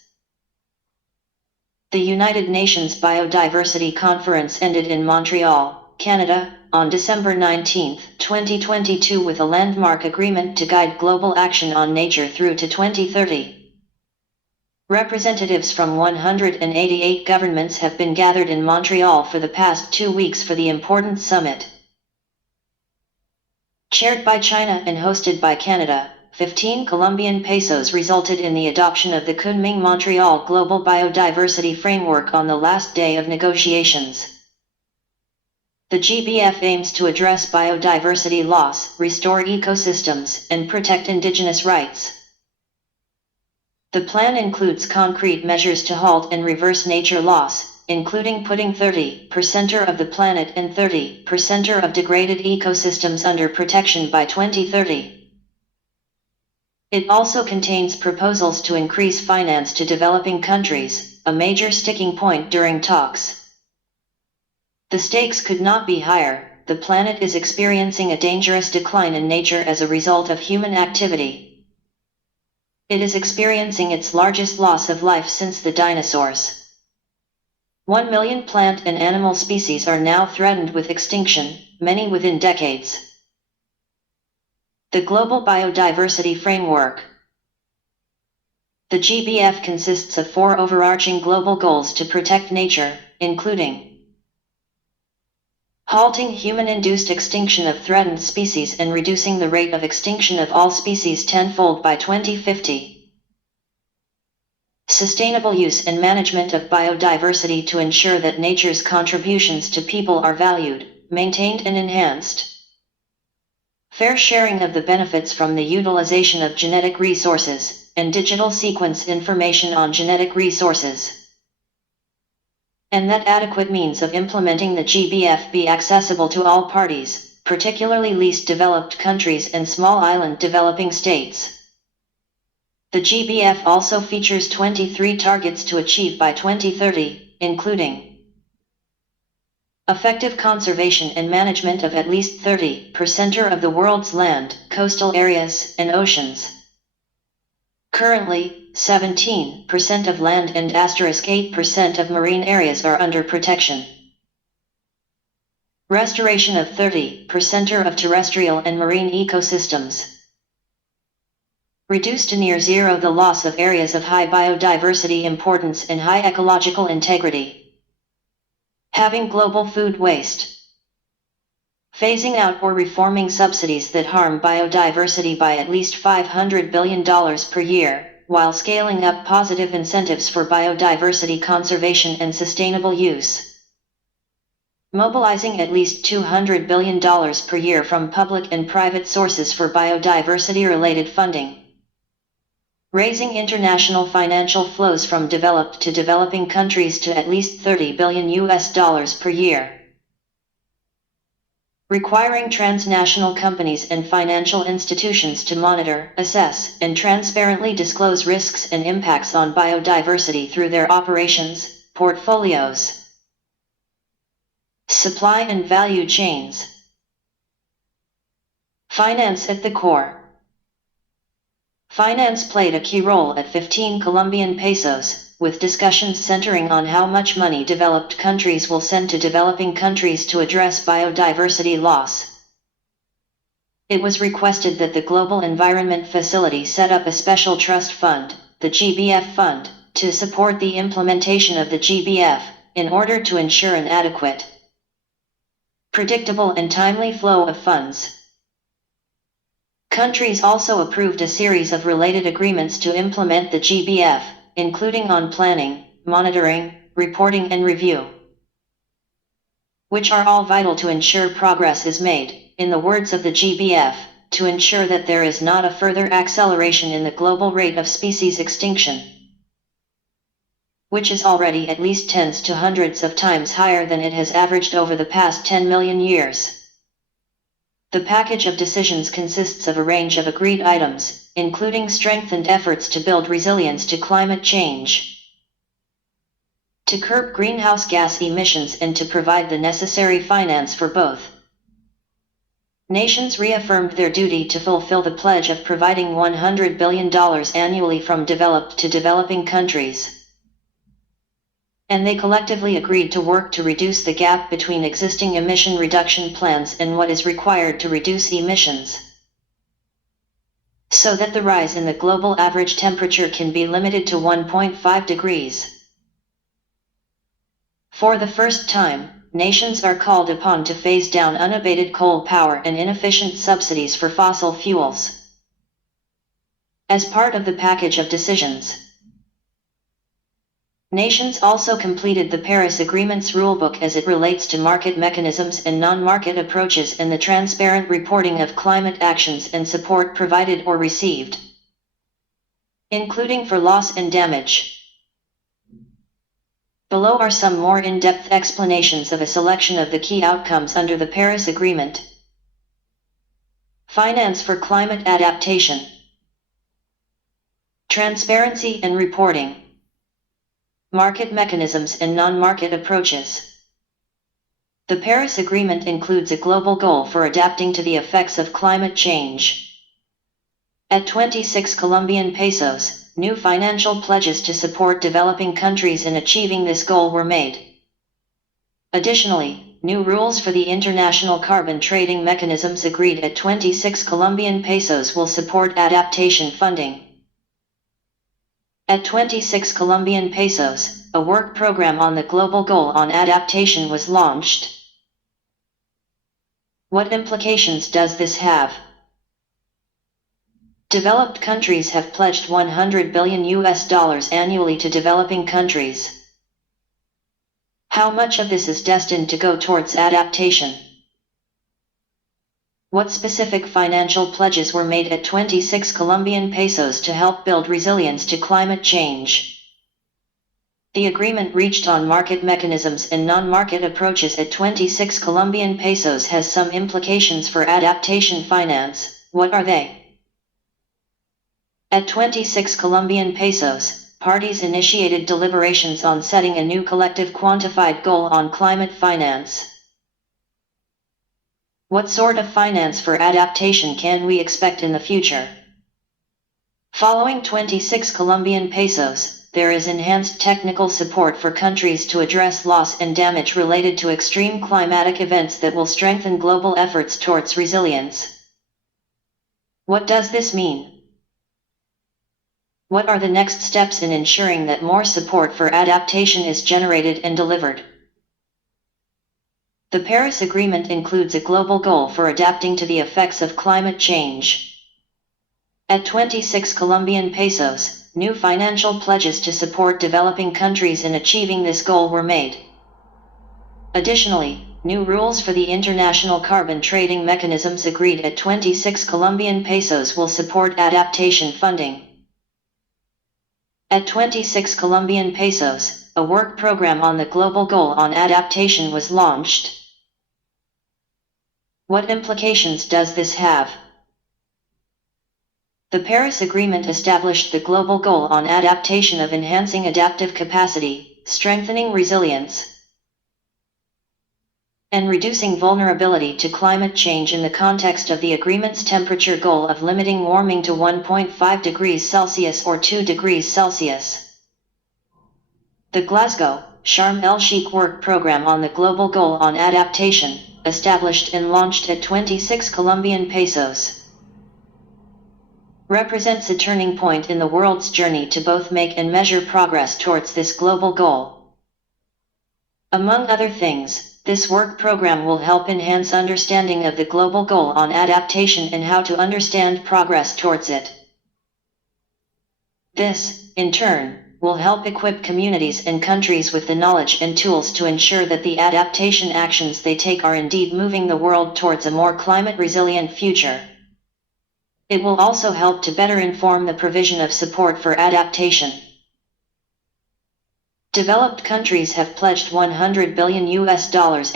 The United Nations Biodiversity Conference ended in Montreal, Canada, on December 19, 2022 with a landmark agreement to guide global action on nature through to 2030. Representatives from 188 governments have been gathered in Montreal for the past 2 weeks for the important summit. Chaired by China and hosted by Canada, 15 Colombian pesos resulted in the adoption of the Kunming-Montreal Global Biodiversity Framework on the last day of negotiations. The GBF aims to address biodiversity loss, restore ecosystems, and protect indigenous rights. The plan includes concrete measures to halt and reverse nature loss, including putting 30% of the planet and 30% of degraded ecosystems under protection by 2030. It also contains proposals to increase finance to developing countries, a major sticking point during talks. The stakes could not be higher. The planet is experiencing a dangerous decline in nature as a result of human activity. It is experiencing its largest loss of life since the dinosaurs. 1 million plant and animal species are now threatened with extinction, many within decades. The Global Biodiversity Framework. The GBF consists of 4 overarching global goals to protect nature, including halting human-induced extinction of threatened species and reducing the rate of extinction of all species tenfold by 2050. Sustainable use and management of biodiversity to ensure that nature's contributions to people are valued, maintained and enhanced. Fair sharing of the benefits from the utilization of genetic resources, and digital sequence information on genetic resources. And that adequate means of implementing the GBF be accessible to all parties, particularly least developed countries and small island developing states. The GBF also features 23 targets to achieve by 2030, including effective conservation and management of at least 30% of the world's land, coastal areas, and oceans. Currently, 17% of land and *8% of marine areas are under protection. Restoration of 30% of terrestrial and marine ecosystems. Reduce to near zero the loss of areas of high biodiversity importance and high ecological integrity. Having global food waste. Phasing out or reforming subsidies that harm biodiversity by at least $500 billion per year, while scaling up positive incentives for biodiversity conservation and sustainable use. Mobilizing at least $200 billion per year from public and private sources for biodiversity-related funding. Raising international financial flows from developed to developing countries to at least $30 billion per year. Requiring transnational companies and financial institutions to monitor, assess, and transparently disclose risks and impacts on biodiversity through their operations, portfolios, supply and value chains. Finance at the core. Finance played a key role at 15 Colombian pesos, with discussions centering on how much money developed countries will send to developing countries to address biodiversity loss. It was requested that the Global Environment Facility set up a special trust fund, the GBF Fund, to support the implementation of the GBF, in order to ensure an adequate, predictable and timely flow of funds. Countries also approved a series of related agreements to implement the GBF, including on planning, monitoring, reporting and review, which are all vital to ensure progress is made, in the words of the GBF, to ensure that there is not a further acceleration in the global rate of species extinction, which is already at least tens to hundreds of times higher than it has averaged over the past 10 million years. The package of decisions consists of a range of agreed items, including strengthened efforts to build resilience to climate change, to curb greenhouse gas emissions and to provide the necessary finance for both. Nations reaffirmed their duty to fulfill the pledge of providing $100 billion annually from developed to developing countries. And they collectively agreed to work to reduce the gap between existing emission reduction plans and what is required to reduce emissions, so that the rise in the global average temperature can be limited to 1.5 degrees. For the first time, nations are called upon to phase down unabated coal power and inefficient subsidies for fossil fuels. As part of the package of decisions, nations also completed the Paris Agreement's rulebook as it relates to market mechanisms and non-market approaches and the transparent reporting of climate actions and support provided or received, including for loss and damage. Below are some more in-depth explanations of a selection of the key outcomes under the Paris Agreement. Finance for climate adaptation, transparency and reporting, market mechanisms and non-market approaches. The Paris Agreement includes a global goal for adapting to the effects of climate change. At 26 Colombian pesos, new financial pledges to support developing countries in achieving this goal were made. Additionally, new rules for the international carbon trading mechanisms agreed at 26 Colombian pesos will support adaptation funding. At 26 Colombian pesos, a work program on the global goal on adaptation was launched. What implications does this have? Developed countries have pledged $100 billion annually to developing countries. How much of this is destined to go towards adaptation? What specific financial pledges were made at 26 Colombian pesos to help build resilience to climate change? The agreement reached on market mechanisms and non-market approaches at 26 Colombian pesos has some implications for adaptation finance. What are they? At 26 Colombian pesos, parties initiated deliberations on setting a new collective quantified goal on climate finance. What sort of finance for adaptation can we expect in the future? Following 26 Colombian pesos, there is enhanced technical support for countries to address loss and damage related to extreme climatic events that will strengthen global efforts towards resilience. What does this mean? What are the next steps in ensuring that more support for adaptation is generated and delivered? The Paris Agreement includes a global goal for adapting to the effects of climate change. At 26 Colombian pesos, new financial pledges to support developing countries in achieving this goal were made. Additionally, new rules for the international carbon trading mechanisms agreed at 26 Colombian pesos will support adaptation funding. At 26 Colombian pesos, a work program on the global goal on adaptation was launched. What implications does this have? The Paris Agreement established the global goal on adaptation of enhancing adaptive capacity, strengthening resilience, and reducing vulnerability to climate change in the context of the agreement's temperature goal of limiting warming to 1.5 degrees Celsius or 2 degrees Celsius. The Glasgow, Sharm el-Sheikh Work Programme on the Global Goal on Adaptation, established and launched at 26 Colombian pesos, represents a turning point in the world's journey to both make and measure progress towards this global goal. Among other things, this work program will help enhance understanding of the global goal on adaptation and how to understand progress towards it. This, in turn, will help equip communities and countries with the knowledge and tools to ensure that the adaptation actions they take are indeed moving the world towards a more climate-resilient future. It will also help to better inform the provision of support for adaptation. Developed countries have pledged $100 billion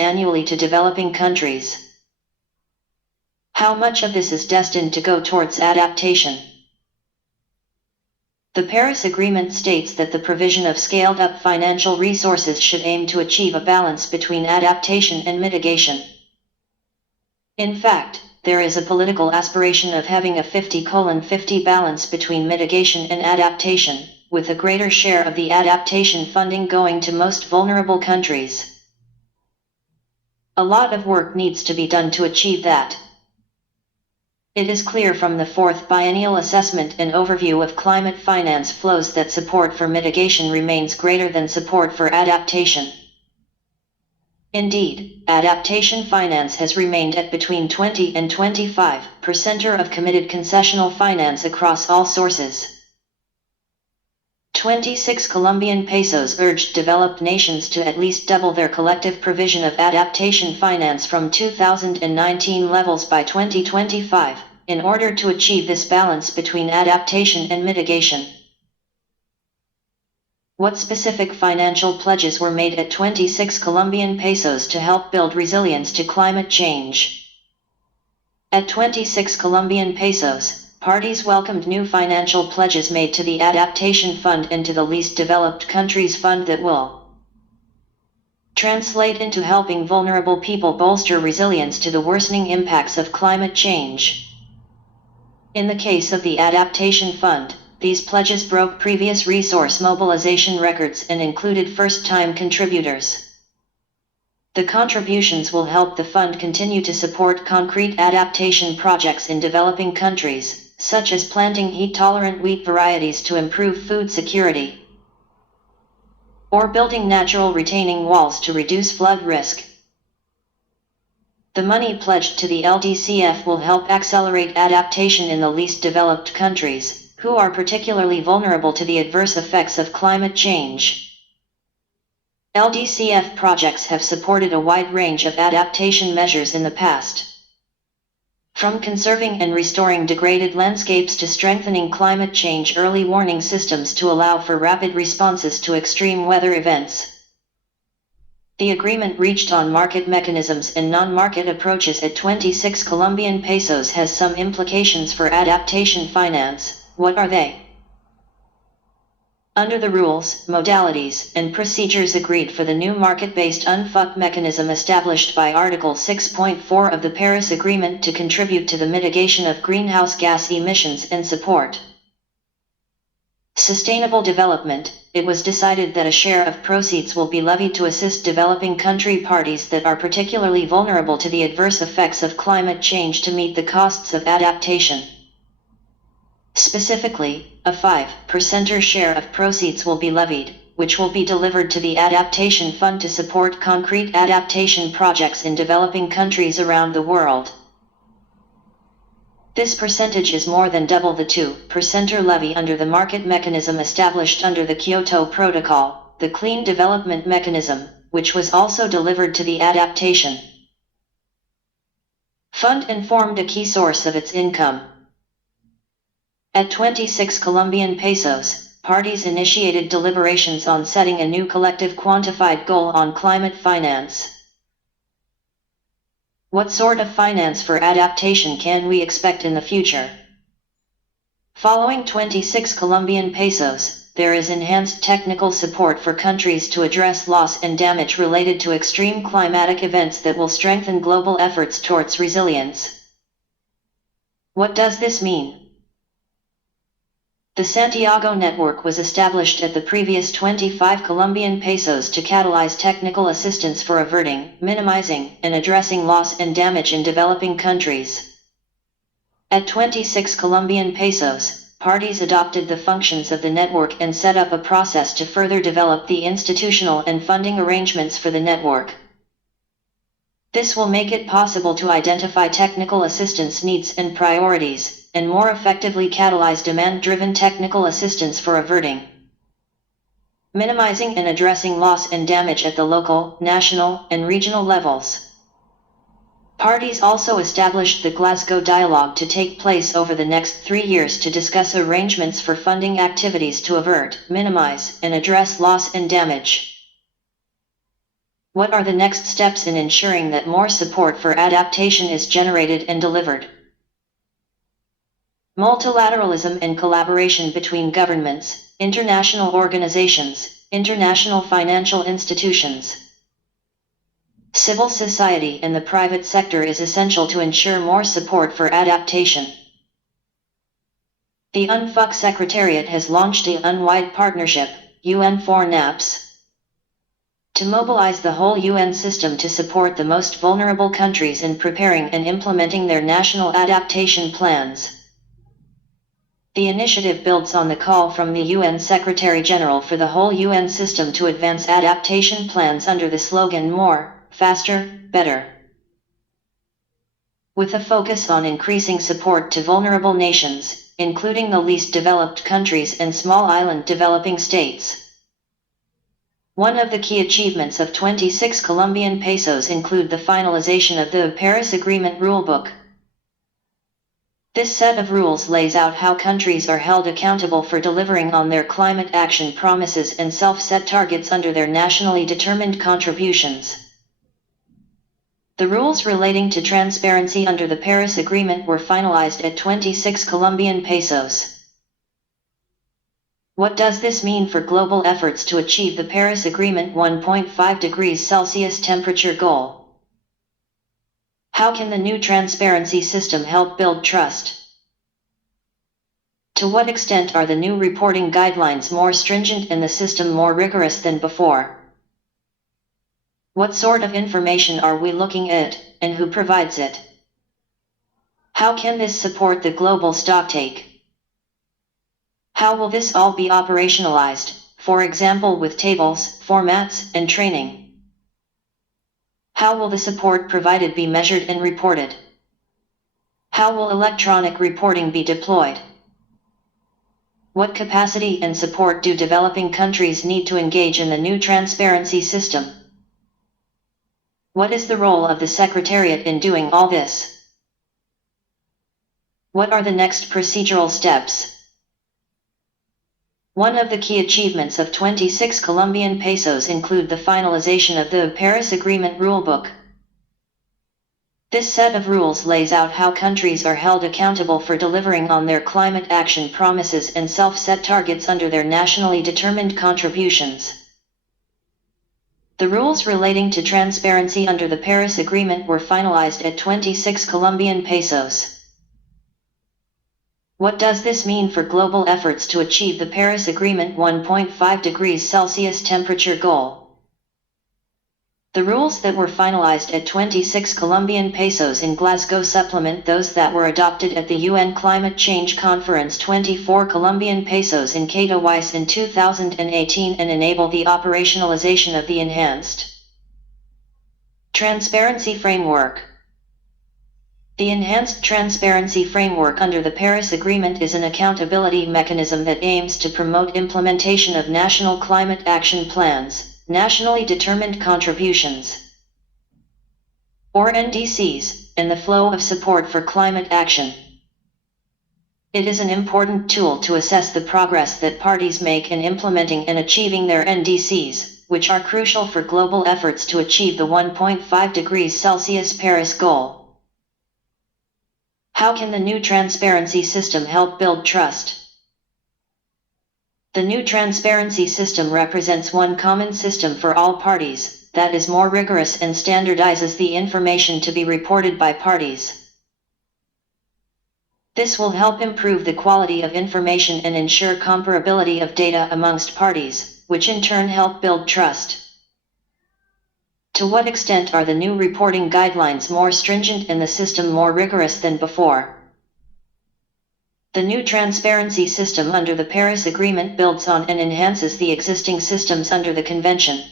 annually to developing countries. How much of this is destined to go towards adaptation? The Paris Agreement states that the provision of scaled-up financial resources should aim to achieve a balance between adaptation and mitigation. In fact, there is a political aspiration of having a 50-50 balance between mitigation and adaptation, with a greater share of the adaptation funding going to most vulnerable countries. A lot of work needs to be done to achieve that. It is clear from the fourth biennial assessment and overview of climate finance flows that support for mitigation remains greater than support for adaptation. Indeed, adaptation finance has remained at between 20 and 25% of committed concessional finance across all sources. 26 Colombian pesos urged developed nations to at least double their collective provision of adaptation finance from 2019 levels by 2025, in order to achieve this balance between adaptation and mitigation. What specific financial pledges were made at 26 Colombian pesos to help build resilience to climate change? At 26 Colombian pesos, parties welcomed new financial pledges made to the Adaptation Fund and to the Least Developed Countries Fund that will translate into helping vulnerable people bolster resilience to the worsening impacts of climate change. In the case of the Adaptation Fund, these pledges broke previous resource mobilization records and included first-time contributors. The contributions will help the fund continue to support concrete adaptation projects in developing countries, such as planting heat-tolerant wheat varieties to improve food security, or building natural retaining walls to reduce flood risk. The money pledged to the LDCF will help accelerate adaptation in the least developed countries, who are particularly vulnerable to the adverse effects of climate change. LDCF projects have supported a wide range of adaptation measures in the past. From conserving and restoring degraded landscapes to strengthening climate change early warning systems to allow for rapid responses to extreme weather events. The agreement reached on market mechanisms and non-market approaches at 26 Colombian pesos has some implications for adaptation finance. What are they? Under the rules, modalities, and procedures agreed for the new market-based UNFUC mechanism established by Article 6.4 of the Paris Agreement to contribute to the mitigation of greenhouse gas emissions and support sustainable development, it was decided that a share of proceeds will be levied to assist developing country parties that are particularly vulnerable to the adverse effects of climate change to meet the costs of adaptation. Specifically, a 5% share of proceeds will be levied, which will be delivered to the Adaptation Fund to support concrete adaptation projects in developing countries around the world. This percentage is more than double the 2% levy under the market mechanism established under the Kyoto Protocol, the Clean Development Mechanism, which was also delivered to the Adaptation Fund and formed a key source of its income. At 26 Colombian pesos, parties initiated deliberations on setting a new collective quantified goal on climate finance. What sort of finance for adaptation can we expect in the future? Following 26 Colombian pesos, there is enhanced technical support for countries to address loss and damage related to extreme climatic events that will strengthen global efforts towards resilience. What does this mean? The Santiago Network was established at the previous 25 Colombian pesos to catalyze technical assistance for averting, minimizing, and addressing loss and damage in developing countries. At 26 Colombian pesos, parties adopted the functions of the network and set up a process to further develop the institutional and funding arrangements for the network. This will make it possible to identify technical assistance needs and priorities, and more effectively catalyze demand-driven technical assistance for averting, minimizing and addressing loss and damage at the local, national, and regional levels. Parties also established the Glasgow Dialogue to take place over the next 3 years to discuss arrangements for funding activities to avert, minimize, and address loss and damage. What are the next steps in ensuring that more support for adaptation is generated and delivered? Multilateralism and collaboration between governments, international organizations, international financial institutions, civil society and the private sector is essential to ensure more support for adaptation. The UNFUC Secretariat has launched the UN-wide partnership, UN4NAPS, to mobilize the whole UN system to support the most vulnerable countries in preparing and implementing their national adaptation plans. The initiative builds on the call from the UN Secretary-General for the whole UN system to advance adaptation plans under the slogan More, Faster, Better, with a focus on increasing support to vulnerable nations, including the least developed countries and small island developing states. One of the key achievements of 26 Colombian pesos include the finalization of the Paris Agreement Rulebook. This set of rules lays out how countries are held accountable for delivering on their climate action promises and self-set targets under their nationally determined contributions. The rules relating to transparency under the Paris Agreement were finalized at 26 Colombian pesos. What does this mean for global efforts to achieve the Paris Agreement 1.5 degrees Celsius temperature goal? How can the new transparency system help build trust? To what extent are the new reporting guidelines more stringent and the system more rigorous than before? What sort of information are we looking at, and who provides it? How can this support the global stocktake? How will this all be operationalized, for example with tables, formats, and training? How will the support provided be measured and reported? How will electronic reporting be deployed? What capacity and support do developing countries need to engage in the new transparency system? What is the role of the Secretariat in doing all this? What are the next procedural steps? One of the key achievements of 26 Colombian pesos include the finalization of the Paris Agreement Rulebook. This set of rules lays out how countries are held accountable for delivering on their climate action promises and self-set targets under their nationally determined contributions. The rules relating to transparency under the Paris Agreement were finalized at 26 Colombian pesos. What does this mean for global efforts to achieve the Paris Agreement 1.5 degrees Celsius temperature goal? The rules that were finalized at 26 Colombian pesos in Glasgow supplement those that were adopted at the UN Climate Change Conference 24 Colombian pesos in Katowice in 2018 and enable the operationalization of the enhanced transparency framework. The Enhanced Transparency Framework under the Paris Agreement is an accountability mechanism that aims to promote implementation of national climate action plans, nationally determined contributions, or NDCs, and the flow of support for climate action. It is an important tool to assess the progress that parties make in implementing and achieving their NDCs, which are crucial for global efforts to achieve the 1.5 degrees Celsius Paris goal. How can the new transparency system help build trust? The new transparency system represents one common system for all parties, that is more rigorous and standardizes the information to be reported by parties. This will help improve the quality of information and ensure comparability of data amongst parties, which in turn help build trust. To what extent are the new reporting guidelines more stringent and the system more rigorous than before? The new transparency system under the Paris Agreement builds on and enhances the existing systems under the Convention.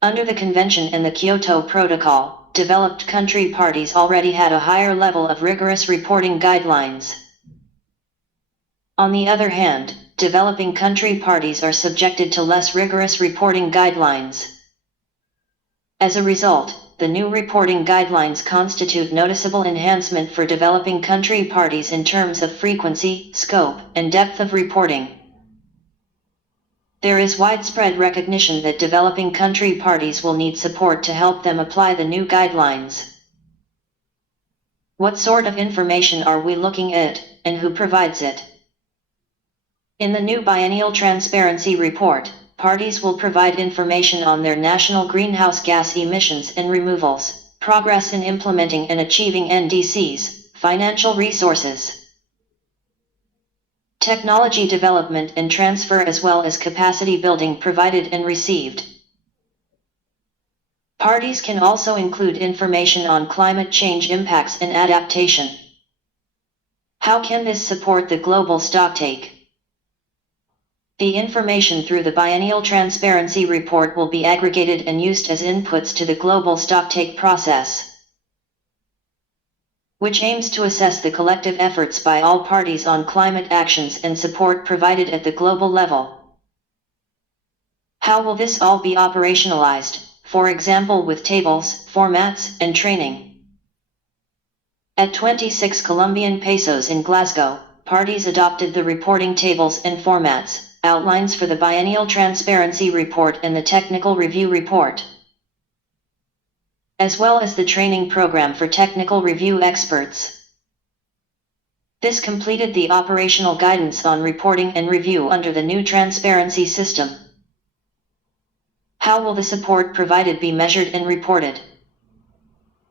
Under the Convention and the Kyoto Protocol, developed country parties already had a higher level of rigorous reporting guidelines. On the other hand, developing country parties are subjected to less rigorous reporting guidelines. As a result, the new reporting guidelines constitute noticeable enhancement for developing country parties in terms of frequency, scope, and depth of reporting. There is widespread recognition that developing country parties will need support to help them apply the new guidelines. What sort of information are we looking at, and who provides it? In the new Biennial Transparency Report, parties will provide information on their national greenhouse gas emissions and removals, progress in implementing and achieving NDCs, financial resources, technology development and transfer, as well as capacity building provided and received. Parties can also include information on climate change impacts and adaptation. How can this support the global stocktake? The information through the Biennial Transparency Report will be aggregated and used as inputs to the global stocktake process, which aims to assess the collective efforts by all parties on climate actions and support provided at the global level. How will this all be operationalized, for example with tables, formats, and training? At 26 Colombian pesos in Glasgow, parties adopted the reporting tables and formats, outlines for the Biennial Transparency Report and the Technical Review Report, as well as the training program for technical review experts. This completed the operational guidance on reporting and review under the new transparency system. How will the support provided be measured and reported?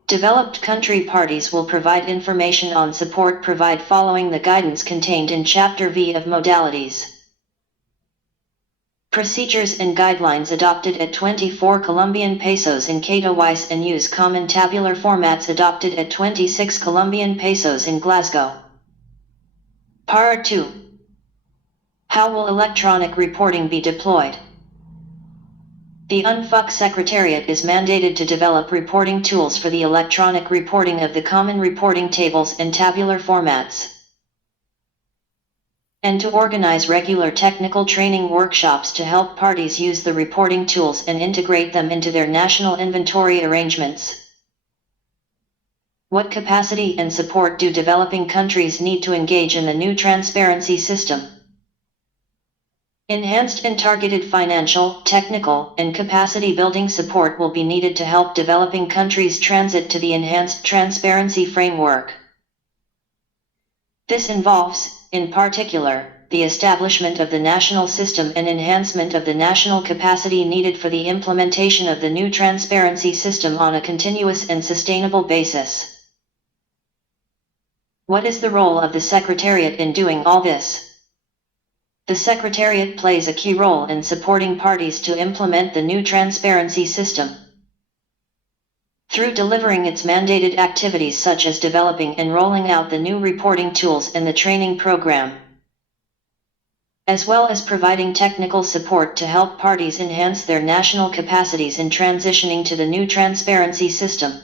Developed country parties will provide information on support provided following the guidance contained in Chapter V of Modalities. Procedures and guidelines adopted at 24 Colombian pesos in Katowice and use common tabular formats adopted at 26 Colombian pesos in Glasgow. Part 2. How will electronic reporting be deployed? The UNFUC Secretariat is mandated to develop reporting tools for the electronic reporting of the common reporting tables and tabular formats, and to organize regular technical training workshops to help parties use the reporting tools and integrate them into their national inventory arrangements. What capacity and support do developing countries need to engage in the new transparency system? Enhanced and targeted financial, technical, and capacity building support will be needed to help developing countries transit to the enhanced transparency framework. This involves, in particular, the establishment of the national system and enhancement of the national capacity needed for the implementation of the new transparency system on a continuous and sustainable basis. What is the role of the Secretariat in doing all this? The Secretariat plays a key role in supporting parties to implement the new transparency system, through delivering its mandated activities such as developing and rolling out the new reporting tools and the training program, as well as providing technical support to help parties enhance their national capacities in transitioning to the new transparency system.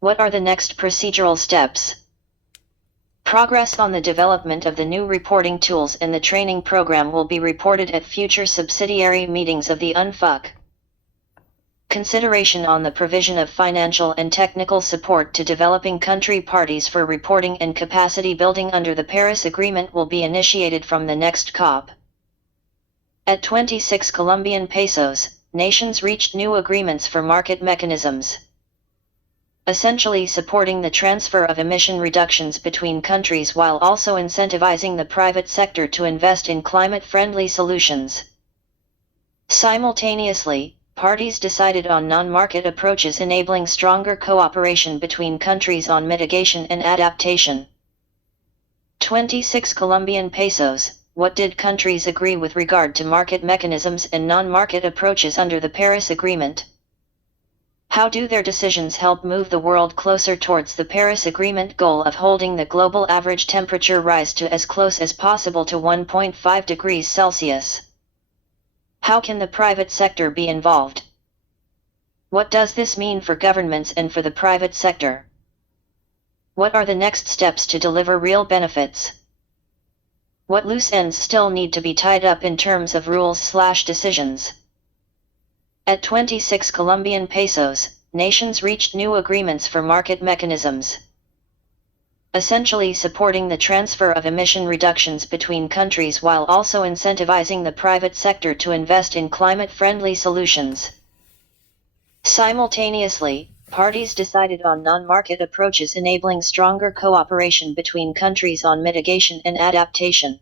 What are the next procedural steps? Progress on the development of the new reporting tools and the training program will be reported at future subsidiary meetings of the UNFUC. Consideration on the provision of financial and technical support to developing country parties for reporting and capacity building under the Paris Agreement will be initiated from the next COP. At 26 Colombian pesos, nations reached new agreements for market mechanisms, essentially supporting the transfer of emission reductions between countries while also incentivizing the private sector to invest in climate-friendly solutions. Simultaneously, parties decided on non-market approaches enabling stronger cooperation between countries on mitigation and adaptation. 26 Colombian pesos. What did countries agree with regard to market mechanisms and non-market approaches under the Paris Agreement? How do their decisions help move the world closer towards the Paris Agreement goal of holding the global average temperature rise to as close as possible to 1.5 degrees Celsius? How can the private sector be involved? What does this mean for governments and for the private sector? What are the next steps to deliver real benefits? What loose ends still need to be tied up in terms of rules/decisions? At 26 Colombian pesos, nations reached new agreements for market mechanisms, essentially supporting the transfer of emission reductions between countries while also incentivizing the private sector to invest in climate-friendly solutions. Simultaneously, parties decided on non-market approaches enabling stronger cooperation between countries on mitigation and adaptation.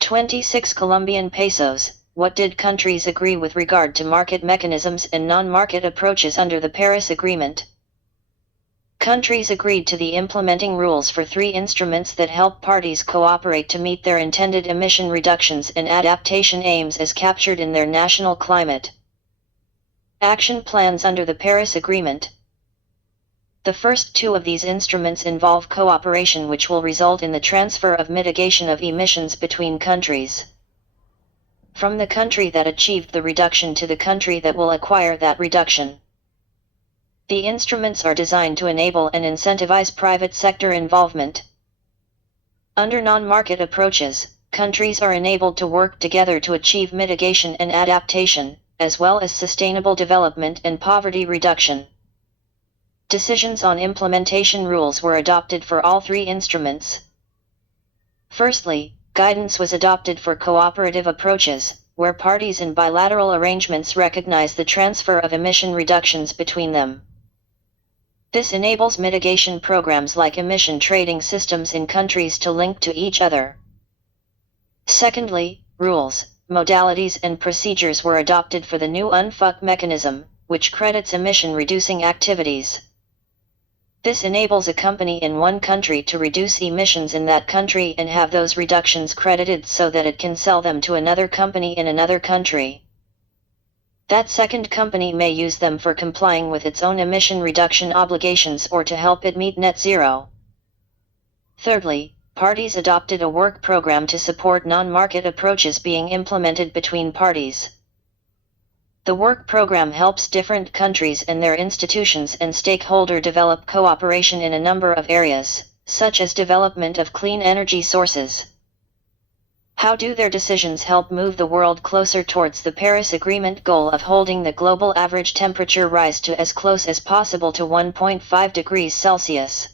26 Colombian pesos. What did countries agree with regard to market mechanisms and non-market approaches under the Paris Agreement? Countries agreed to the implementing rules for 3 instruments that help parties cooperate to meet their intended emission reductions and adaptation aims as captured in their national climate action plans under the Paris Agreement. The first 2 of these instruments involve cooperation which will result in the transfer of mitigation of emissions between countries, from the country that achieved the reduction to the country that will acquire that reduction. The instruments are designed to enable and incentivize private sector involvement. Under non-market approaches, countries are enabled to work together to achieve mitigation and adaptation, as well as sustainable development and poverty reduction. Decisions on implementation rules were adopted for all 3 instruments. Firstly, guidance was adopted for cooperative approaches, where parties in bilateral arrangements recognize the transfer of emission reductions between them. This enables mitigation programs like emission trading systems in countries to link to each other. Secondly, rules, modalities and procedures were adopted for the new UNFUC mechanism, which credits emission-reducing activities. This enables a company in one country to reduce emissions in that country and have those reductions credited so that it can sell them to another company in another country. That second company may use them for complying with its own emission reduction obligations or to help it meet net zero. Thirdly, parties adopted a work program to support non-market approaches being implemented between parties. The work program helps different countries and their institutions and stakeholders develop cooperation in a number of areas, such as development of clean energy sources. How do their decisions help move the world closer towards the Paris Agreement goal of holding the global average temperature rise to as close as possible to 1.5 degrees Celsius?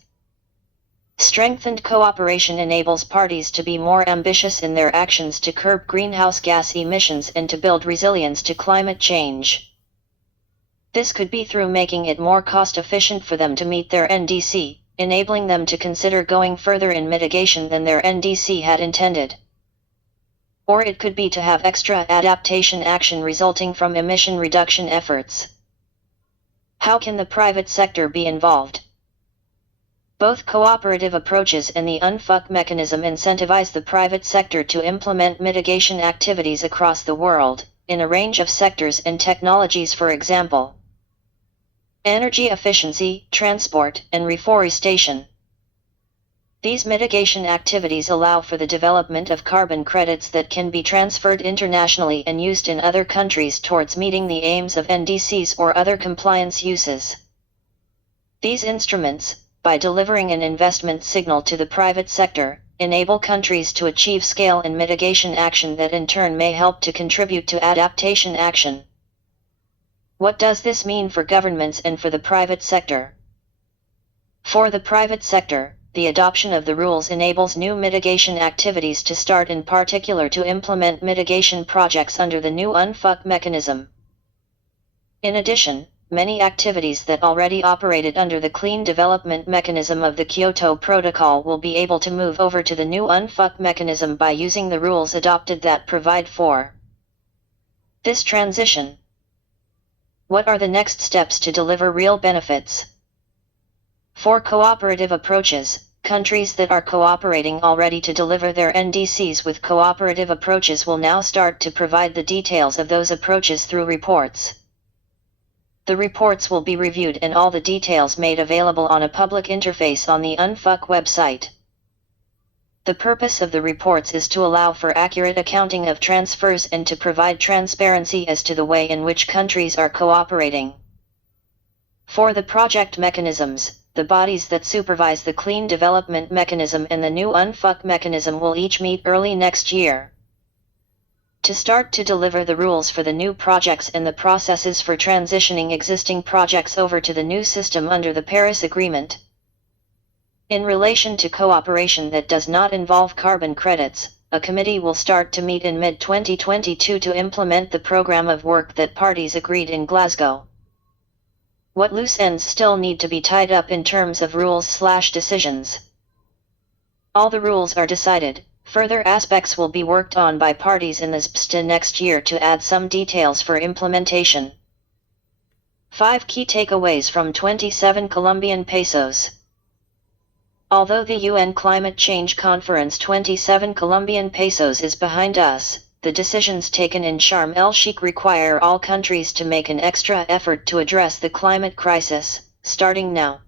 Strengthened cooperation enables parties to be more ambitious in their actions to curb greenhouse gas emissions and to build resilience to climate change. This could be through making it more cost-efficient for them to meet their NDC, enabling them to consider going further in mitigation than their NDC had intended. Or it could be to have extra adaptation action resulting from emission reduction efforts. How can the private sector be involved? Both cooperative approaches and the UNFUC mechanism incentivize the private sector to implement mitigation activities across the world, in a range of sectors and technologies, for example, energy efficiency, transport, and reforestation. These mitigation activities allow for the development of carbon credits that can be transferred internationally and used in other countries towards meeting the aims of NDCs or other compliance uses. These instruments, by delivering an investment signal to the private sector, enable countries to achieve scale and mitigation action that in turn may help to contribute to adaptation action. What does this mean for governments and for the private sector? For the private sector, the adoption of the rules enables new mitigation activities to start, in particular to implement mitigation projects under the new UNFUC mechanism. In addition, many activities that already operated under the clean development mechanism of the Kyoto Protocol will be able to move over to the new UNFUC mechanism by using the rules adopted that provide for this transition. What are the next steps to deliver real benefits? For cooperative approaches, countries that are cooperating already to deliver their NDCs with cooperative approaches will now start to provide the details of those approaches through reports. The reports will be reviewed and all the details made available on a public interface on the UNFUC website. The purpose of the reports is to allow for accurate accounting of transfers and to provide transparency as to the way in which countries are cooperating. For the project mechanisms, the bodies that supervise the Clean Development Mechanism and the new UNFUC mechanism will each meet early next year to start to deliver the rules for the new projects and the processes for transitioning existing projects over to the new system under the Paris Agreement. In relation to cooperation that does not involve carbon credits, a committee will start to meet in mid-2022 to implement the program of work that parties agreed in Glasgow. What loose ends still need to be tied up in terms of rules/decisions? All the rules are decided. Further aspects will be worked on by parties in the SPSTA next year to add some details for implementation. 5 key takeaways from 27 Colombian pesos. Although the UN Climate Change Conference 27 Colombian pesos is behind us, the decisions taken in Sharm el-Sheikh require all countries to make an extra effort to address the climate crisis, starting now.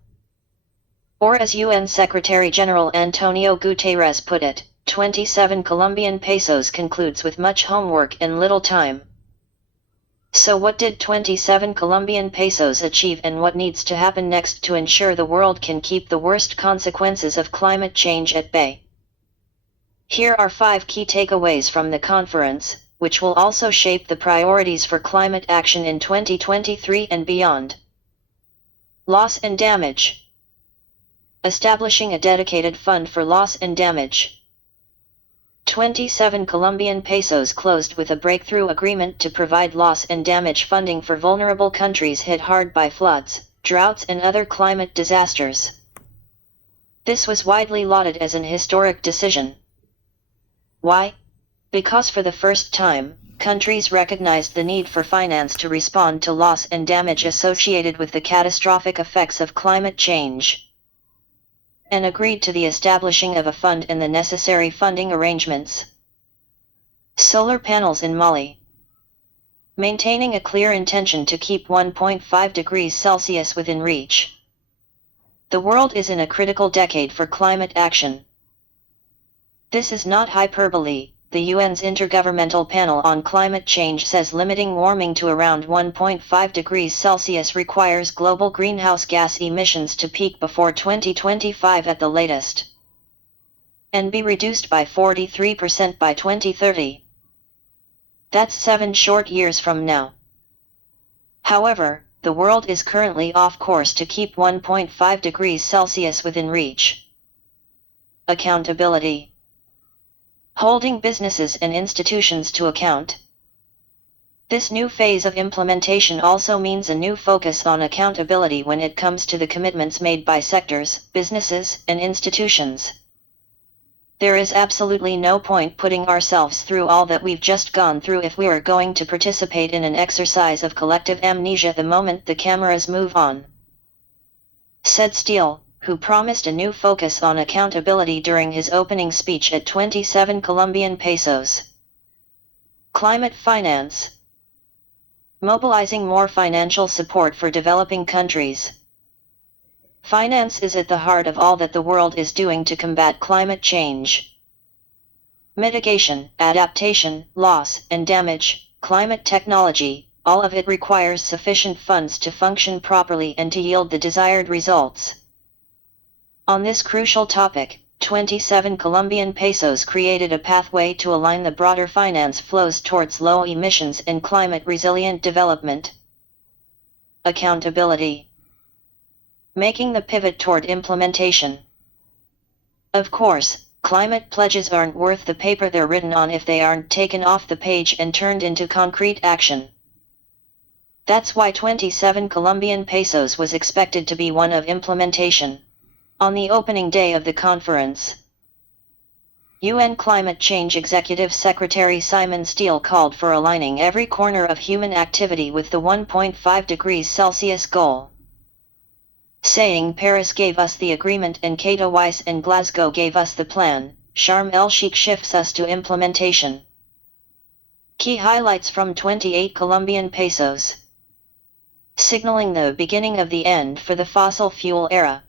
Or as UN Secretary-General Antonio Guterres put it, 27 Colombian pesos concludes with much homework and little time. So what did 27 Colombian pesos achieve and what needs to happen next to ensure the world can keep the worst consequences of climate change at bay? Here are 5 key takeaways from the conference, which will also shape the priorities for climate action in 2023 and beyond. Loss and damage. Establishing a dedicated fund for loss and damage. 27 Colombian pesos closed with a breakthrough agreement to provide loss and damage funding for vulnerable countries hit hard by floods, droughts and other climate disasters. This was widely lauded as an historic decision. Why? Because for the first time, countries recognized the need for finance to respond to loss and damage associated with the catastrophic effects of climate change, and agreed to the establishing of a fund and the necessary funding arrangements. Solar panels in Mali. Maintaining a clear intention to keep 1.5 degrees Celsius within reach. The world is in a critical decade for climate action. This is not hyperbole. The UN's Intergovernmental Panel on Climate Change says limiting warming to around 1.5 degrees Celsius requires global greenhouse gas emissions to peak before 2025 at the latest, and be reduced by 43% by 2030. That's 7 short years from now. However, the world is currently off course to keep 1.5 degrees Celsius within reach. Accountability. Holding businesses and institutions to account. This new phase of implementation also means a new focus on accountability when it comes to the commitments made by sectors, businesses, and institutions. There is absolutely no point putting ourselves through all that we've just gone through if we are going to participate in an exercise of collective amnesia the moment the cameras move on, said Steele, who promised a new focus on accountability during his opening speech at 27 Colombian pesos. Climate finance. Mobilizing more financial support for developing countries. Finance is at the heart of all that the world is doing to combat climate change. Mitigation, adaptation, loss and damage, climate technology, all of it requires sufficient funds to function properly and to yield the desired results. On this crucial topic, 27 Colombian pesos created a pathway to align the broader finance flows towards low emissions and climate-resilient development. Accountability. Making the pivot toward implementation. Of course, climate pledges aren't worth the paper they're written on if they aren't taken off the page and turned into concrete action. That's why 27 Colombian pesos was expected to be one of implementation. On the opening day of the conference, UN Climate Change Executive Secretary Simon Steele called for aligning every corner of human activity with the 1.5 degrees Celsius goal, saying Paris gave us the agreement and Katowice and Glasgow gave us the plan, Sharm el-Sheikh shifts us to implementation. Key highlights from 28 Colombian pesos. Signaling the beginning of the end for the fossil fuel era.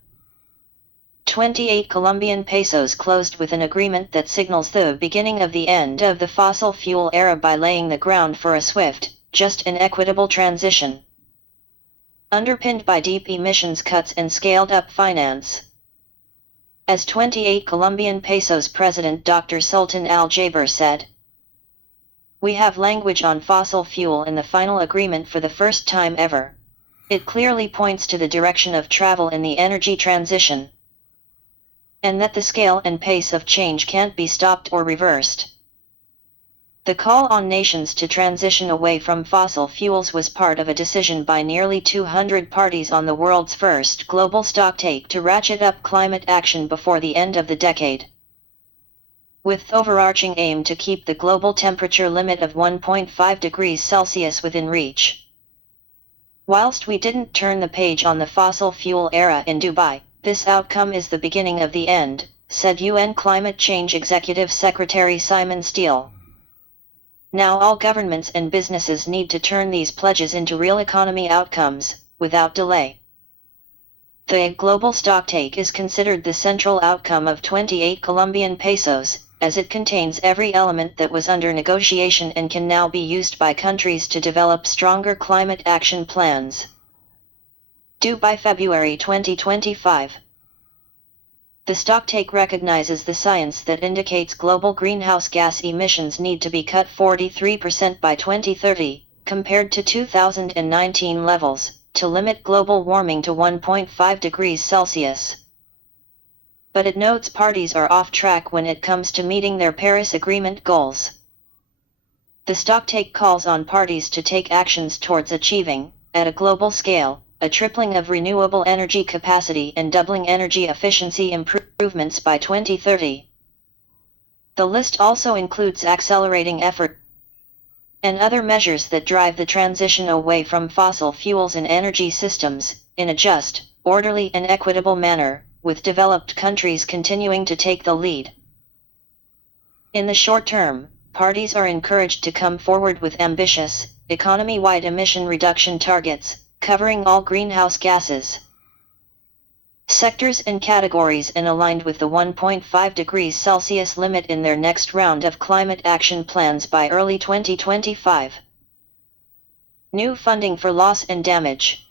28 Colombian pesos closed with an agreement that signals the beginning of the end of the fossil fuel era by laying the ground for a swift, just and equitable transition. underpinned by deep emissions cuts and scaled-up finance. As 28 Colombian pesos President Dr. Sultan Al-Jaber said, "We have language on fossil fuel in the final agreement for the first time ever. It clearly points to the direction of travel in the energy transition, and that the scale and pace of change can't be stopped or reversed." The call on nations to transition away from fossil fuels was part of a decision by nearly 200 parties on the world's first global stocktake to ratchet up climate action before the end of the decade, with overarching aim to keep the global temperature limit of 1.5 degrees Celsius within reach. Whilst we didn't turn the page on the fossil fuel era in Dubai, this outcome is the beginning of the end, said UN Climate Change Executive Secretary Simon Steele. Now all governments and businesses need to turn these pledges into real economy outcomes, without delay. The global stocktake is considered the central outcome of 28 Colombian pesos, as it contains every element that was under negotiation and can now be used by countries to develop stronger climate action plans. Due by February 2025. The stocktake recognizes the science that indicates global greenhouse gas emissions need to be cut 43% by 2030, compared to 2019 levels, to limit global warming to 1.5 degrees Celsius. But it notes parties are off track when it comes to meeting their Paris Agreement goals. The stocktake calls on parties to take actions towards achieving, at a global scale, a tripling of renewable energy capacity and doubling energy efficiency improvements by 2030. The list also includes accelerating effort and other measures that drive the transition away from fossil fuels and energy systems, in a just, orderly and equitable manner, with developed countries continuing to take the lead. In the short term, parties are encouraged to come forward with ambitious, economy-wide emission reduction targets, covering all greenhouse gases, sectors and categories, and aligned with the 1.5 degrees Celsius limit in their next round of climate action plans by early 2025. New funding for loss and damage.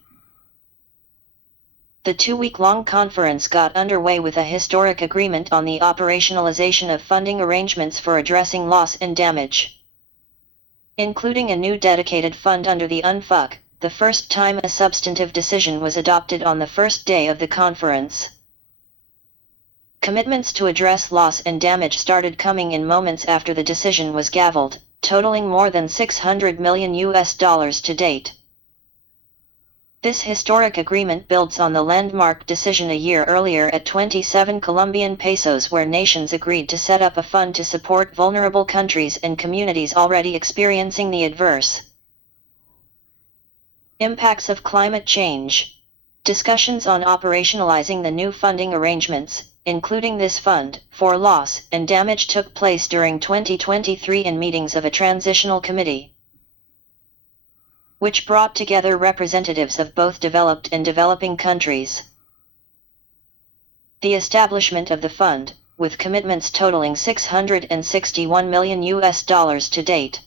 The 2-week-long conference got underway with a historic agreement on the operationalization of funding arrangements for addressing loss and damage, including a new dedicated fund under the UNFUC, the first time a substantive decision was adopted on the first day of the conference. Commitments to address loss and damage started coming in moments after the decision was gavelled, totaling more than $600 million to date. This historic agreement builds on the landmark decision a year earlier at 27 Colombian pesos, where nations agreed to set up a fund to support vulnerable countries and communities already experiencing the adverse impacts of climate change. Discussions on operationalizing the new funding arrangements, including this fund, for loss and damage took place during 2023 in meetings of a transitional committee, which brought together representatives of both developed and developing countries. The establishment of the fund, with commitments totaling $661 million to date,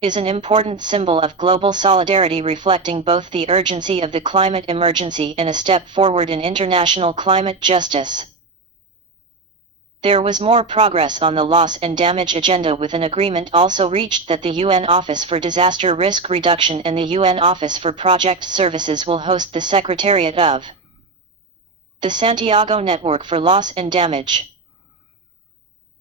is an important symbol of global solidarity, reflecting both the urgency of the climate emergency and a step forward in international climate justice. There was more progress on the loss and damage agenda, with an agreement also reached that the UN Office for Disaster Risk Reduction and the UN Office for Project Services will host the Secretariat of the Santiago Network for Loss and Damage.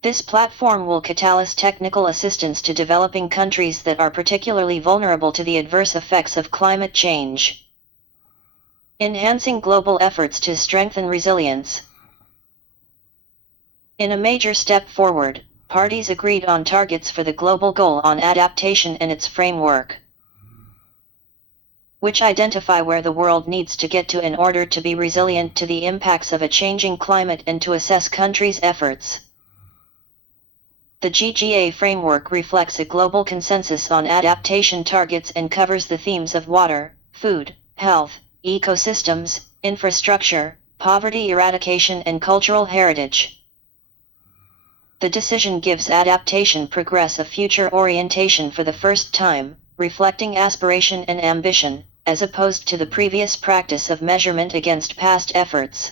This platform will catalyze technical assistance to developing countries that are particularly vulnerable to the adverse effects of climate change, enhancing global efforts to strengthen resilience. In a major step forward, parties agreed on targets for the global goal on adaptation and its framework, which identify where the world needs to get to in order to be resilient to the impacts of a changing climate and to assess countries' efforts. The GGA framework reflects a global consensus on adaptation targets and covers the themes of water, food, health, ecosystems, infrastructure, poverty eradication, and cultural heritage. The decision gives adaptation progress a future orientation for the first time, reflecting aspiration and ambition, as opposed to the previous practice of measurement against past efforts.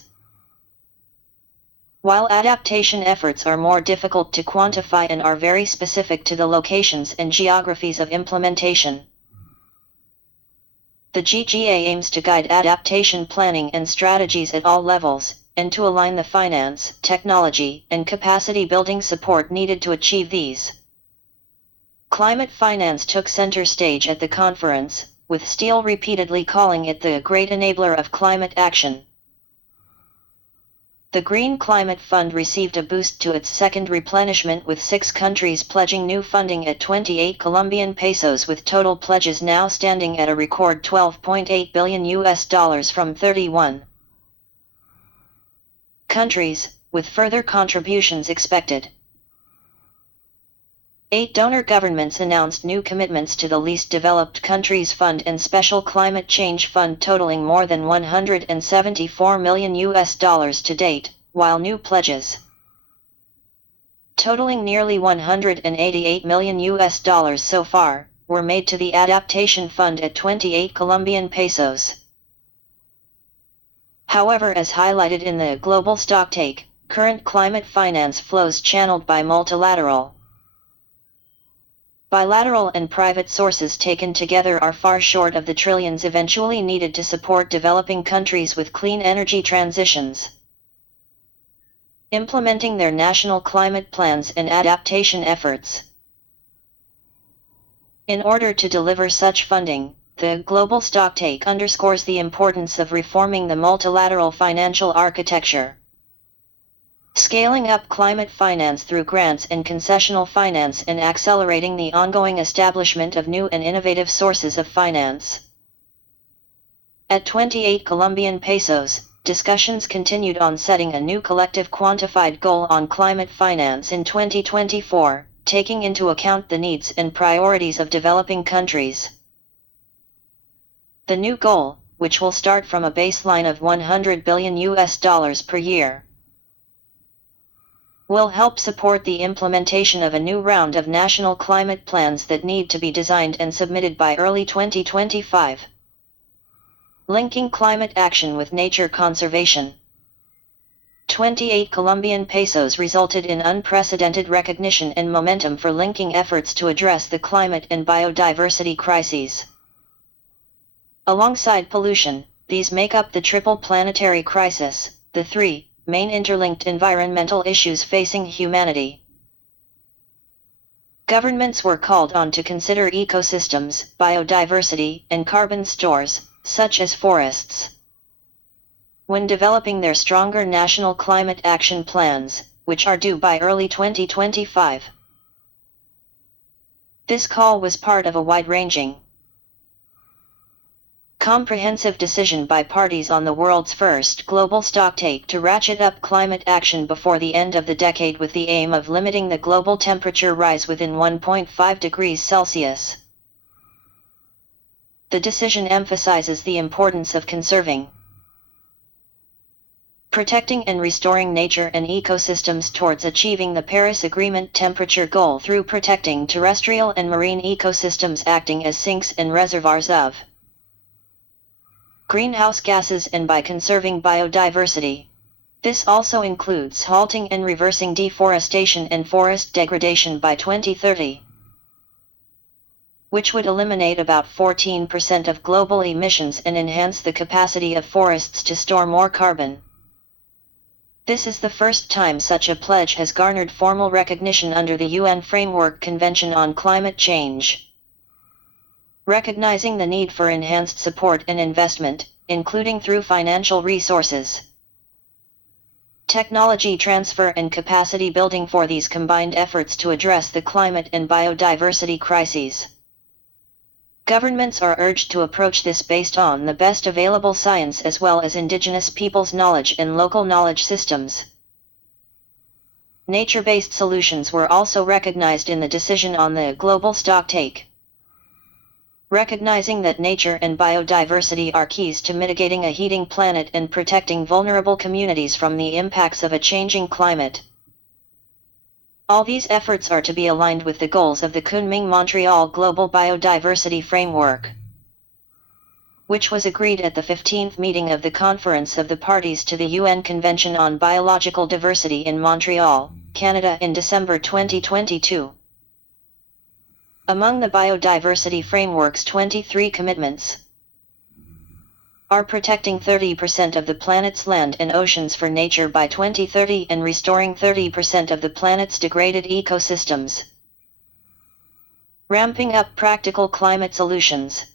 While adaptation efforts are more difficult to quantify and are very specific to the locations and geographies of implementation, the GGA aims to guide adaptation planning and strategies at all levels, and to align the finance, technology, and capacity building support needed to achieve these. Climate finance took center stage at the conference, with Steele repeatedly calling it the great enabler of climate action. The Green Climate Fund received a boost to its second replenishment, with 6 countries pledging new funding at 28 Colombian pesos, with total pledges now standing at a record $12.8 billion from 31 countries, with further contributions expected. 8 donor governments announced new commitments to the Least Developed Countries Fund and Special Climate Change Fund, totaling more than $174 million to date, while new pledges totaling nearly $188 million so far were made to the Adaptation Fund at 28 Colombian pesos. However, as highlighted in the global stocktake, current climate finance flows channeled by multilateral, bilateral and private sources taken together are far short of the trillions eventually needed to support developing countries with clean energy transitions, implementing their national climate plans and adaptation efforts. In order to deliver such funding, the global stocktake underscores the importance of reforming the multilateral financial architecture, scaling up climate finance through grants and concessional finance, and accelerating the ongoing establishment of new and innovative sources of finance. At 28 Colombian pesos, discussions continued on setting a new collective quantified goal on climate finance in 2024, taking into account the needs and priorities of developing countries. The new goal, which will start from a baseline of $100 billion per year, will help support the implementation of a new round of national climate plans that need to be designed and submitted by early 2025. Linking climate action with nature conservation. 28 Colombian pesos resulted in unprecedented recognition and momentum for linking efforts to address the climate and biodiversity crises. Alongside pollution, these make up the triple planetary crisis, the 3 main interlinked environmental issues facing humanity. Governments were called on to consider ecosystems, biodiversity, and carbon stores, such as forests, when developing their stronger national climate action plans, which are due by early 2025. This call was part of a wide-ranging, comprehensive decision by parties on the world's first global stocktake to ratchet up climate action before the end of the decade, with the aim of limiting the global temperature rise within 1.5 degrees Celsius. The decision emphasizes the importance of conserving, protecting and restoring nature and ecosystems towards achieving the Paris Agreement temperature goal through protecting terrestrial and marine ecosystems acting as sinks and reservoirs of greenhouse gases, and by conserving biodiversity. This also includes halting and reversing deforestation and forest degradation by 2030, which would eliminate about 14% of global emissions and enhance the capacity of forests to store more carbon. This is the first time such a pledge has garnered formal recognition under the UN Framework Convention on Climate Change. Recognizing the need for enhanced support and investment, including through financial resources, technology transfer and capacity building for these combined efforts to address the climate and biodiversity crises. Governments are urged to approach this based on the best available science as well as indigenous peoples' knowledge and local knowledge systems. Nature-based solutions were also recognized in the decision on the global stocktake. Recognizing that nature and biodiversity are keys to mitigating a heating planet and protecting vulnerable communities from the impacts of a changing climate. All these efforts are to be aligned with the goals of the Kunming-Montreal Global Biodiversity Framework. which was agreed at the 15th meeting of the Conference of the Parties to the UN Convention on Biological Diversity in Montreal, Canada in December 2022. Among the biodiversity framework's 23 commitments are protecting 30% of the planet's land and oceans for nature by 2030 and restoring 30% of the planet's degraded ecosystems. Ramping up practical climate solutions.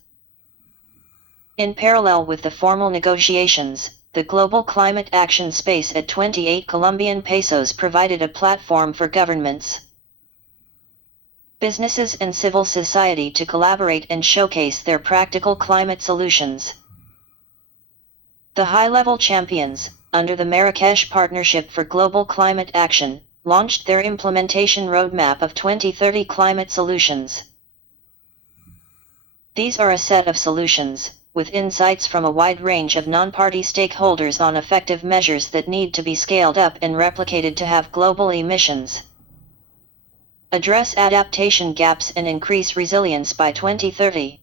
In parallel with the formal negotiations, the Global Climate Action Space at 28 Colombian pesos provided a platform for governments, businesses and civil society to collaborate and showcase their practical climate solutions. The high-level champions, under the Marrakesh Partnership for Global Climate Action, launched their implementation roadmap of 2030 climate solutions. These are a set of solutions, with insights from a wide range of non-party stakeholders on effective measures that need to be scaled up and replicated to have global emissions, address adaptation gaps and increase resilience by 2030.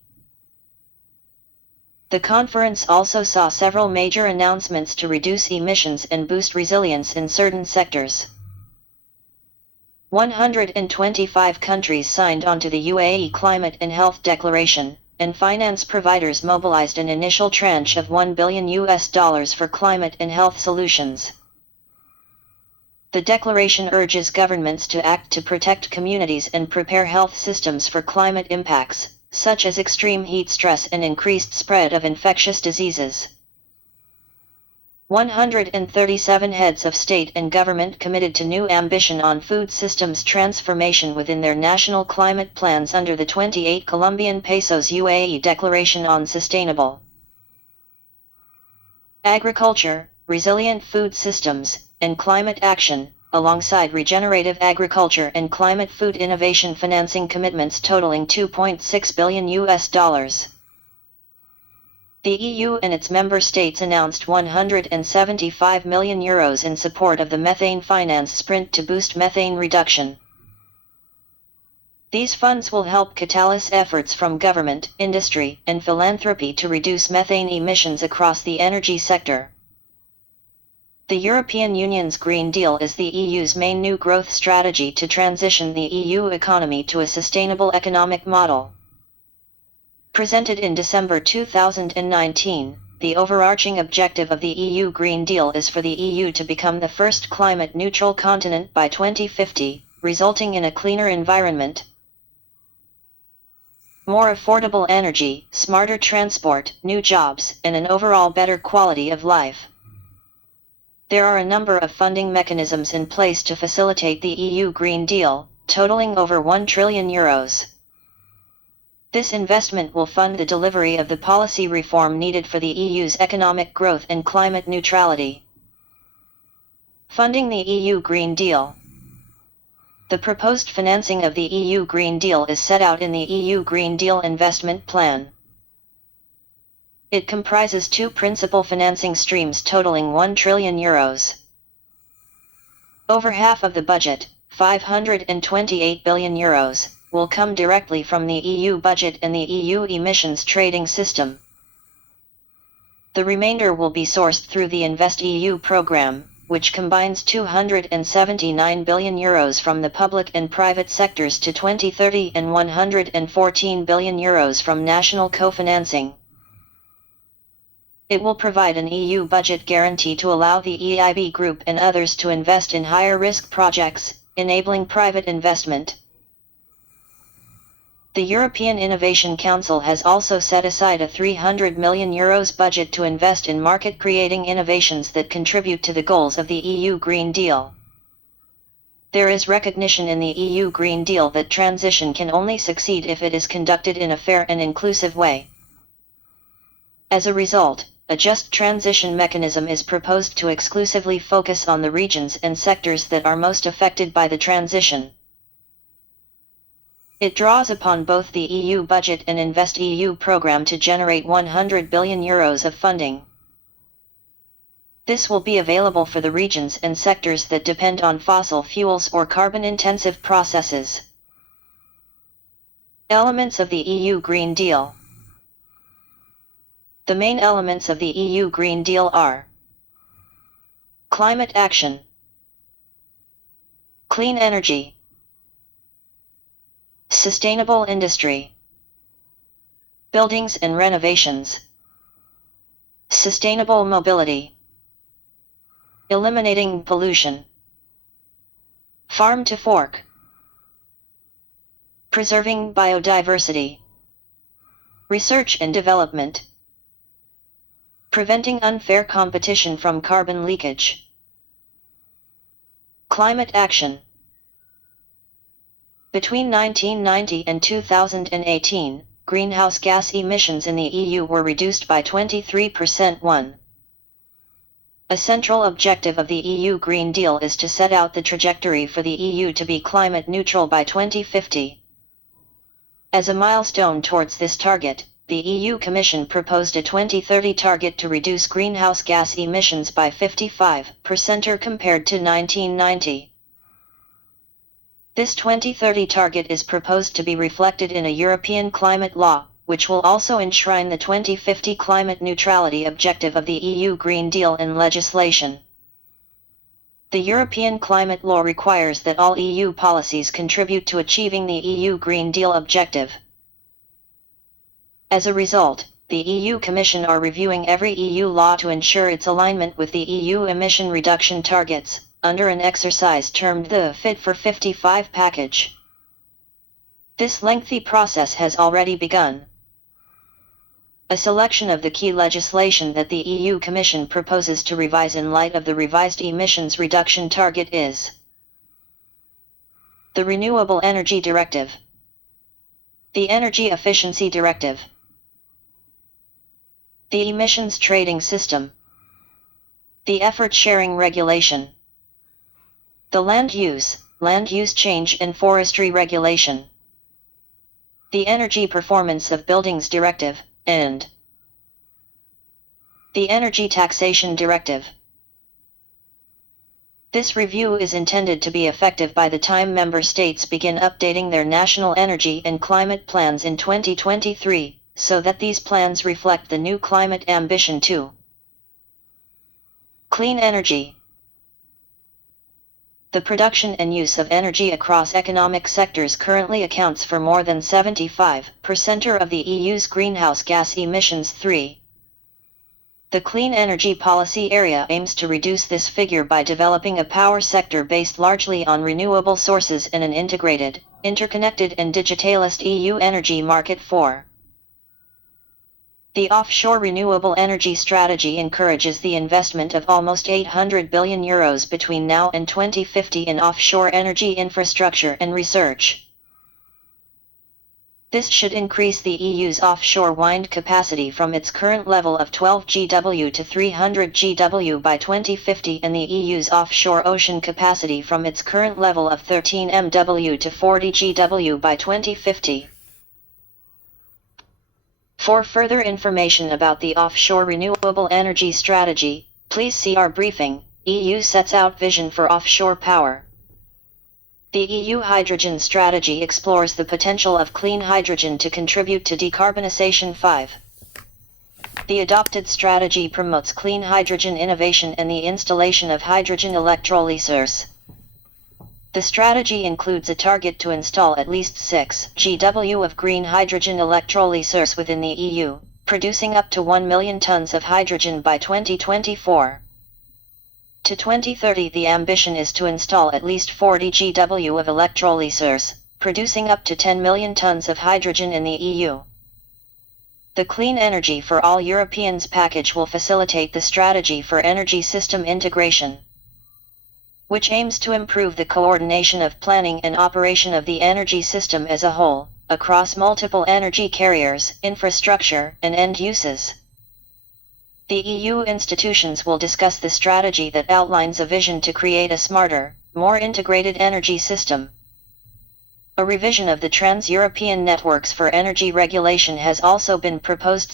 The conference also saw several major announcements to reduce emissions and boost resilience in certain sectors. 125 countries signed on to the UAE Climate and Health Declaration, and finance providers mobilized an initial tranche of $1 billion for climate and health solutions. The declaration urges governments to act to protect communities and prepare health systems for climate impacts, such as extreme heat stress and increased spread of infectious diseases. 137 heads of state and government committed to new ambition on food systems transformation within their national climate plans under the 28 Colombian pesos UAE Declaration on Sustainable Agriculture, Resilient Food Systems, and Climate Action, alongside regenerative agriculture and climate food innovation financing commitments totaling $2.6 billion. The EU and its member states announced €175 million in support of the methane finance sprint to boost methane reduction. These funds will help catalyze efforts from government, industry, and philanthropy to reduce methane emissions across the energy sector. The European Union's Green Deal is the EU's main new growth strategy to transition the EU economy to a sustainable economic model. Presented in December 2019, the overarching objective of the EU Green Deal is for the EU to become the first climate-neutral continent by 2050, resulting in a cleaner environment, more affordable energy, smarter transport, new jobs, and an overall better quality of life. There are a number of funding mechanisms in place to facilitate the EU Green Deal, totaling over €1 trillion. This investment will fund the delivery of the policy reform needed for the EU's economic growth and climate neutrality. Funding the EU Green Deal. The proposed financing of the EU Green Deal is set out in the EU Green Deal Investment Plan. It comprises two principal financing streams totaling €1 trillion. Over half of the budget, €528 billion, will come directly from the EU budget and the EU emissions trading system. The remainder will be sourced through the InvestEU program, which combines €279 billion from the public and private sectors to 2030 and €114 billion from national co-financing. It will provide an EU budget guarantee to allow the EIB Group and others to invest in higher-risk projects, enabling private investment. The European Innovation Council has also set aside a €300 million budget to invest in market-creating innovations that contribute to the goals of the EU Green Deal. There is recognition in the EU Green Deal that transition can only succeed if it is conducted in a fair and inclusive way. As a result, a just transition mechanism is proposed to exclusively focus on the regions and sectors that are most affected by the transition. It draws upon both the EU budget and InvestEU program to generate €100 billion of funding. This will be available for the regions and sectors that depend on fossil fuels or carbon-intensive processes. Elements of the EU Green Deal. The main elements of the EU Green Deal are climate action, clean energy, sustainable industry, buildings and renovations, sustainable mobility, eliminating pollution, farm to fork, preserving biodiversity, research and development, preventing unfair competition from carbon leakage. Climate action. Between 1990 and 2018, greenhouse gas emissions in the EU were reduced by 23%. A central objective of the EU Green Deal is to set out the trajectory for the EU to be climate neutral by 2050. As a milestone towards this target, the EU Commission proposed a 2030 target to reduce greenhouse gas emissions by 55% compared to 1990. This 2030 target is proposed to be reflected in a European climate law, which will also enshrine the 2050 climate neutrality objective of the EU Green Deal in legislation. The European climate law requires that all EU policies contribute to achieving the EU Green Deal objective. As a result, the EU Commission are reviewing every EU law to ensure its alignment with the EU emission reduction targets, under an exercise termed the Fit for 55 package. This lengthy process has already begun. A selection of the key legislation that the EU Commission proposes to revise in light of the revised emissions reduction target is the Renewable Energy Directive, the Energy Efficiency Directive, the Emissions Trading System, the Effort Sharing Regulation, the Land Use Change and Forestry Regulation, the Energy Performance of Buildings Directive, and the Energy Taxation Directive. This review is intended to be effective by the time member states begin updating their national energy and climate plans in 2023, so that these plans reflect the new climate ambition too. Clean energy. The production and use of energy across economic sectors currently accounts for more than 75% of the EU's greenhouse gas emissions. The clean energy policy area aims to reduce this figure by developing a power sector based largely on renewable sources and an integrated, interconnected and digitalized EU energy market. The offshore renewable energy strategy encourages the investment of almost €800 billion between now and 2050 in offshore energy infrastructure and research. This should increase the EU's offshore wind capacity from its current level of 12 GW to 300 GW by 2050 and the EU's offshore ocean capacity from its current level of 13 MW to 40 GW by 2050. For further information about the offshore renewable energy strategy, please see our briefing, EU sets out vision for offshore power. The EU hydrogen strategy explores the potential of clean hydrogen to contribute to decarbonization. The adopted strategy promotes clean hydrogen innovation and the installation of hydrogen electrolysers. The strategy includes a target to install at least 6 GW of green hydrogen electrolysers within the EU, producing up to 1 million tons of hydrogen by 2024. To 2030, the ambition is to install at least 40 GW of electrolysers, producing up to 10 million tons of hydrogen in the EU. The Clean Energy for All Europeans package will facilitate the strategy for energy system integration, which aims to improve the coordination of planning and operation of the energy system as a whole, across multiple energy carriers, infrastructure, and end uses. The EU institutions will discuss the strategy that outlines a vision to create a smarter, more integrated energy system. A revision of the Trans-European Networks for Energy Regulation has also been proposed.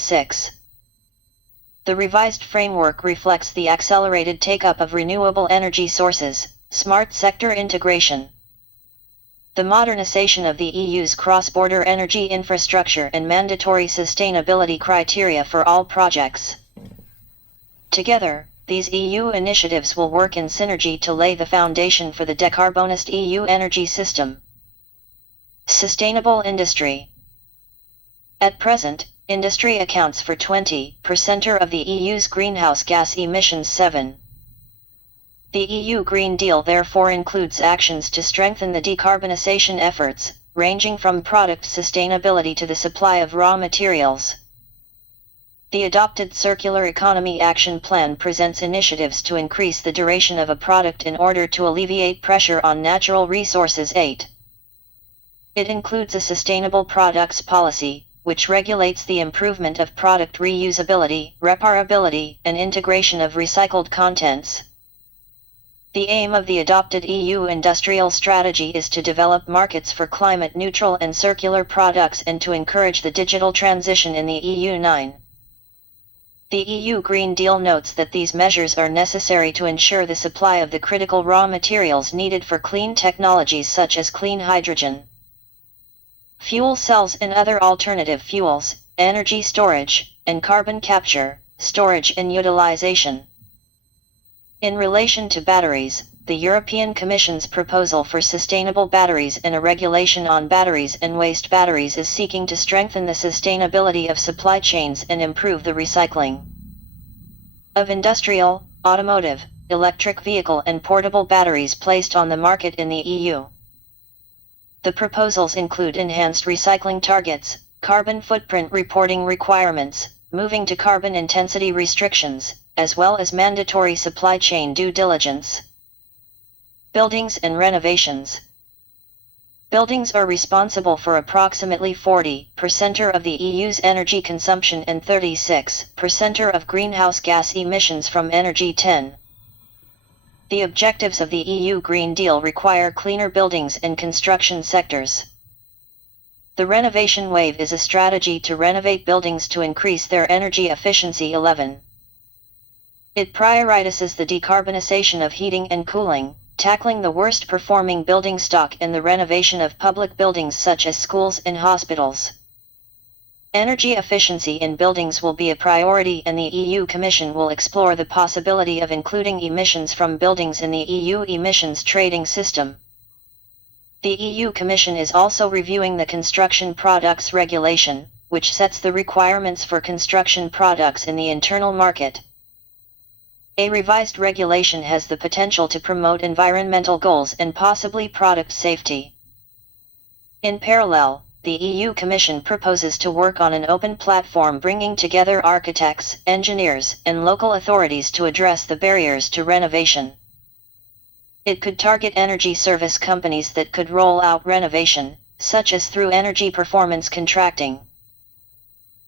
The revised framework reflects the accelerated take-up of renewable energy sources, smart sector integration, The modernization of the EU's cross-border energy infrastructure and mandatory sustainability criteria for all projects. Together, these EU initiatives will work in synergy to lay the foundation for the decarbonized EU energy system. Sustainable industry. At present, industry accounts for 20% of the EU's greenhouse gas emissions. 7. The EU Green Deal therefore includes actions to strengthen the decarbonization efforts, ranging from product sustainability to the supply of raw materials. The adopted Circular Economy Action Plan presents initiatives to increase the duration of a product in order to alleviate pressure on natural resources. 8. It includes a sustainable products policy, which regulates the improvement of product reusability, reparability, and integration of recycled contents. The aim of the adopted EU industrial strategy is to develop markets for climate-neutral and circular products and to encourage the digital transition in the EU. 9. The EU Green Deal notes that these measures are necessary to ensure the supply of the critical raw materials needed for clean technologies such as clean hydrogen, fuel cells and other alternative fuels, energy storage, and carbon capture, storage and utilization. In relation to batteries, the European Commission's proposal for sustainable batteries and a regulation on batteries and waste batteries is seeking to strengthen the sustainability of supply chains and improve the recycling of industrial, automotive, electric vehicle and portable batteries placed on the market in the EU. The proposals include enhanced recycling targets, carbon footprint reporting requirements, moving to carbon intensity restrictions, as well as mandatory supply chain due diligence. Buildings and renovations. Buildings are responsible for approximately 40% of the EU's energy consumption and 36% of greenhouse gas emissions from energy. 10. The objectives of the EU Green Deal require cleaner buildings and construction sectors. The renovation wave is a strategy to renovate buildings to increase their energy efficiency. 11. It prioritizes the decarbonization of heating and cooling, tackling the worst performing building stock and the renovation of public buildings such as schools and hospitals. Energy efficiency in buildings will be a priority and the EU Commission will explore the possibility of including emissions from buildings in the EU emissions trading system. The EU Commission is also reviewing the Construction Products Regulation, which sets the requirements for construction products in the internal market. A revised regulation has the potential to promote environmental goals and possibly product safety. In parallel, the EU Commission proposes to work on an open platform bringing together architects, engineers, and local authorities to address the barriers to renovation. It could target energy service companies that could roll out renovation, such as through energy performance contracting.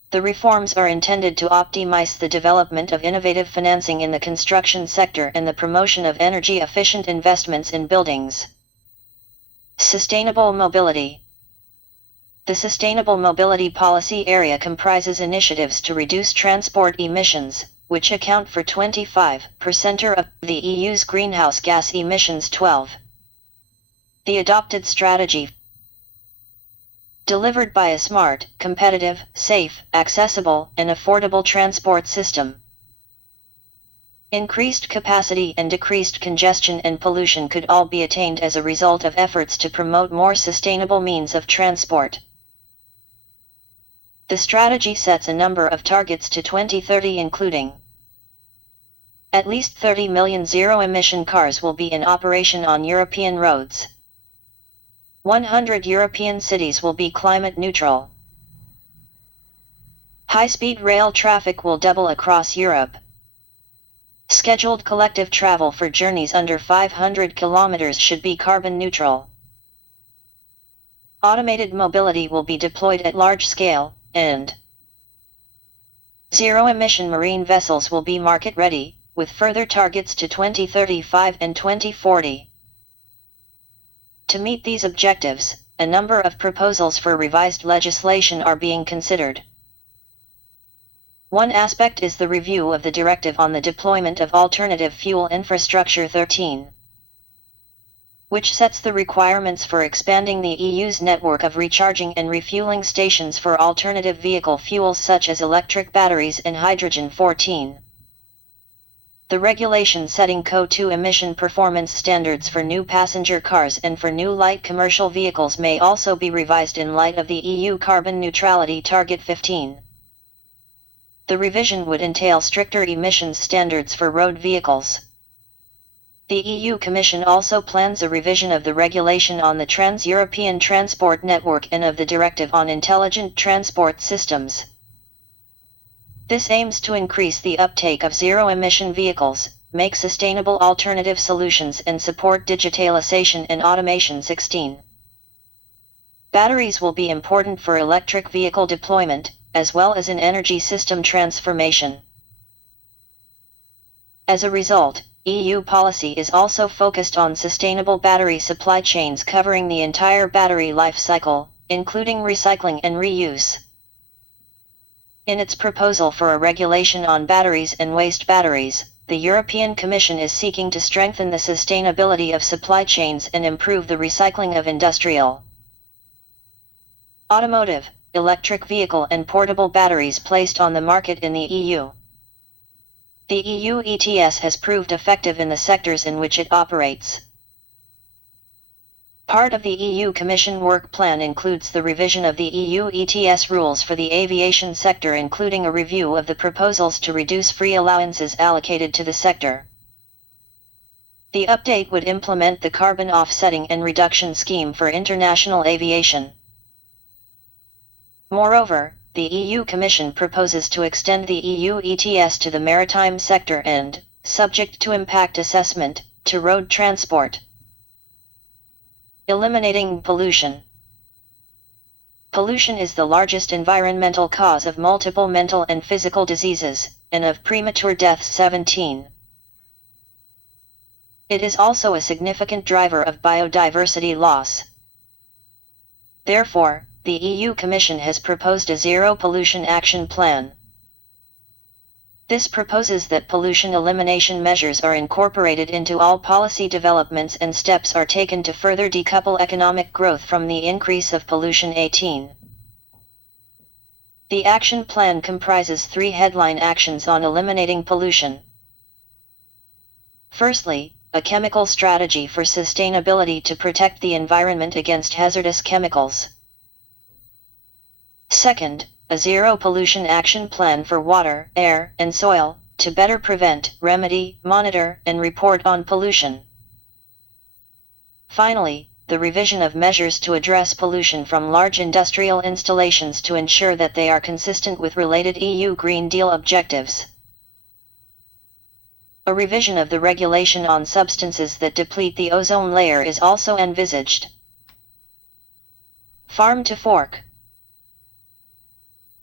The reforms are intended to optimize the development of innovative financing in the construction sector and the promotion of energy-efficient investments in buildings. Sustainable mobility. The Sustainable Mobility Policy area comprises initiatives to reduce transport emissions, which account for 25% of the EU's greenhouse gas emissions. 12. The adopted strategy delivered by a smart, competitive, safe, accessible, and affordable transport system. Increased capacity and decreased congestion and pollution could all be attained as a result of efforts to promote more sustainable means of transport. The strategy sets a number of targets to 2030 including at least 30 million zero-emission cars will be in operation on European roads. 100 European cities will be climate neutral. High-speed rail traffic will double across Europe. Scheduled collective travel for journeys under 500 kilometers should be carbon neutral. Automated mobility will be deployed at large scale, and zero-emission marine vessels will be market-ready, with further targets to 2035 and 2040. To meet these objectives, a number of proposals for revised legislation are being considered. One aspect is the review of the Directive on the Deployment of Alternative Fuel Infrastructure. 13. which sets the requirements for expanding the EU's network of recharging and refueling stations for alternative vehicle fuels such as electric batteries and hydrogen. 14. The regulation setting CO2 emission performance standards for new passenger cars and for new light commercial vehicles may also be revised in light of the EU carbon neutrality target. 15. The revision would entail stricter emissions standards for road vehicles. The EU Commission also plans a revision of the regulation on the Trans-European Transport Network and of the Directive on Intelligent Transport Systems. This aims to increase the uptake of zero-emission vehicles, make sustainable alternative solutions and support digitalization and automation. 16. Batteries will be important for electric vehicle deployment, as well as in energy system transformation. As a result, EU policy is also focused on sustainable battery supply chains covering the entire battery life cycle, including recycling and reuse. In its proposal for a regulation on batteries and waste batteries, the European Commission is seeking to strengthen the sustainability of supply chains and improve the recycling of industrial, automotive, electric vehicle and portable batteries placed on the market in the EU. The EU ETS has proved effective in the sectors in which it operates. Part of the EU Commission work plan includes the revision of the EU ETS rules for the aviation sector, including a review of the proposals to reduce free allowances allocated to the sector. The update would implement the carbon offsetting and reduction scheme for international aviation. Moreover, the EU Commission proposes to extend the EU ETS to the maritime sector and, subject to impact assessment, to road transport. Eliminating pollution. Pollution is the largest environmental cause of multiple mental and physical diseases, and of premature deaths. 17. It is also a significant driver of biodiversity loss. Therefore, the EU Commission has proposed a zero pollution action plan. This proposes that pollution elimination measures are incorporated into all policy developments and steps are taken to further decouple economic growth from the increase of pollution. 18. The action plan comprises 3 headline actions on eliminating pollution. Firstly, a chemical strategy for sustainability to protect the environment against hazardous chemicals. Second, a zero pollution action plan for water, air, and soil, to better prevent, remedy, monitor, and report on pollution. Finally, the revision of measures to address pollution from large industrial installations to ensure that they are consistent with related EU Green Deal objectives. A revision of the regulation on substances that deplete the ozone layer is also envisaged. Farm to fork.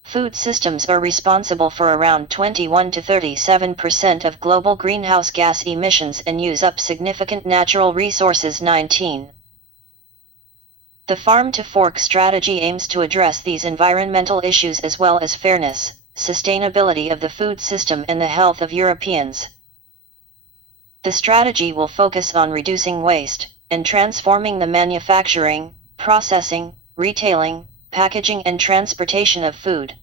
Food systems are responsible for around 21 to 37% of global greenhouse gas emissions and use up significant natural resources. 19. The farm-to-fork strategy aims to address these environmental issues as well as fairness, sustainability of the food system and the health of Europeans. The strategy will focus on reducing waste, and transforming the manufacturing, processing, retailing, packaging and transportation of food.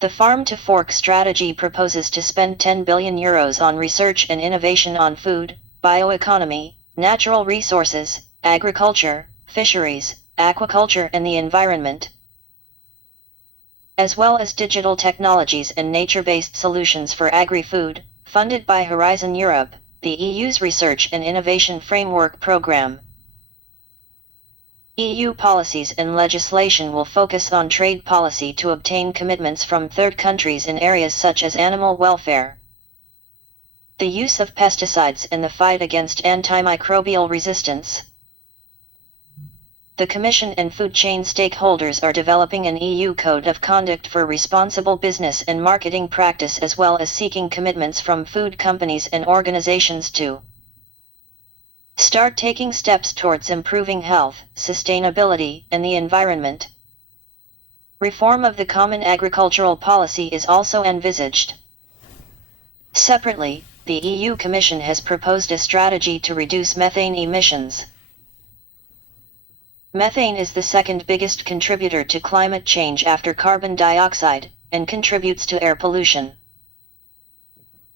The farm-to-fork strategy proposes to spend €10 billion on research and innovation on food, bioeconomy, natural resources, agriculture, fisheries, aquaculture and the environment, as well as digital technologies and nature-based solutions for agri-food, funded by Horizon Europe, the EU's Research and Innovation Framework Programme. EU policies and legislation will focus on trade policy to obtain commitments from third countries in areas such as animal welfare, the use of pesticides and the fight against antimicrobial resistance. The Commission and food chain stakeholders are developing an EU Code of Conduct for responsible business and marketing practice, as well as seeking commitments from food companies and organizations to start taking steps towards improving health, sustainability, and the environment. Reform of the Common Agricultural Policy is also envisaged. Separately, the EU Commission has proposed a strategy to reduce methane emissions. Methane is the second biggest contributor to climate change after carbon dioxide, and contributes to air pollution.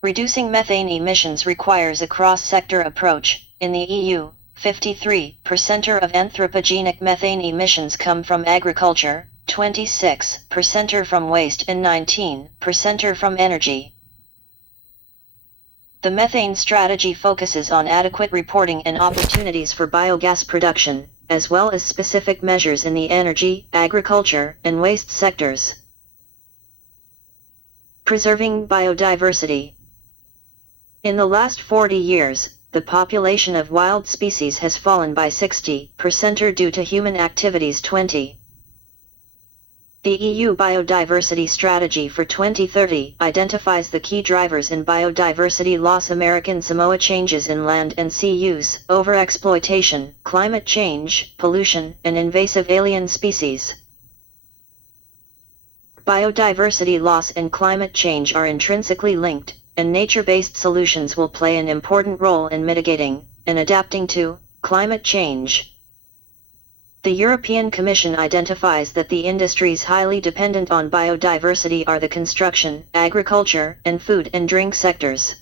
Reducing methane emissions requires a cross-sector approach. In the EU, 53% of anthropogenic methane emissions come from agriculture, 26% from waste and 19% from energy. The methane strategy focuses on adequate reporting and opportunities for biogas production, as well as specific measures in the energy, agriculture, and waste sectors. Preserving biodiversity. In the last 40 years, the population of wild species has fallen by 60% due to human activities. 20. The EU Biodiversity Strategy for 2030 identifies the key drivers in biodiversity loss: American Samoa changes in land and sea use, overexploitation, climate change, pollution, and invasive alien species. Biodiversity loss and climate change are intrinsically linked, and nature-based solutions will play an important role in mitigating and adapting to climate change. The European Commission identifies that the industries highly dependent on biodiversity are the construction, agriculture, and food and drink sectors.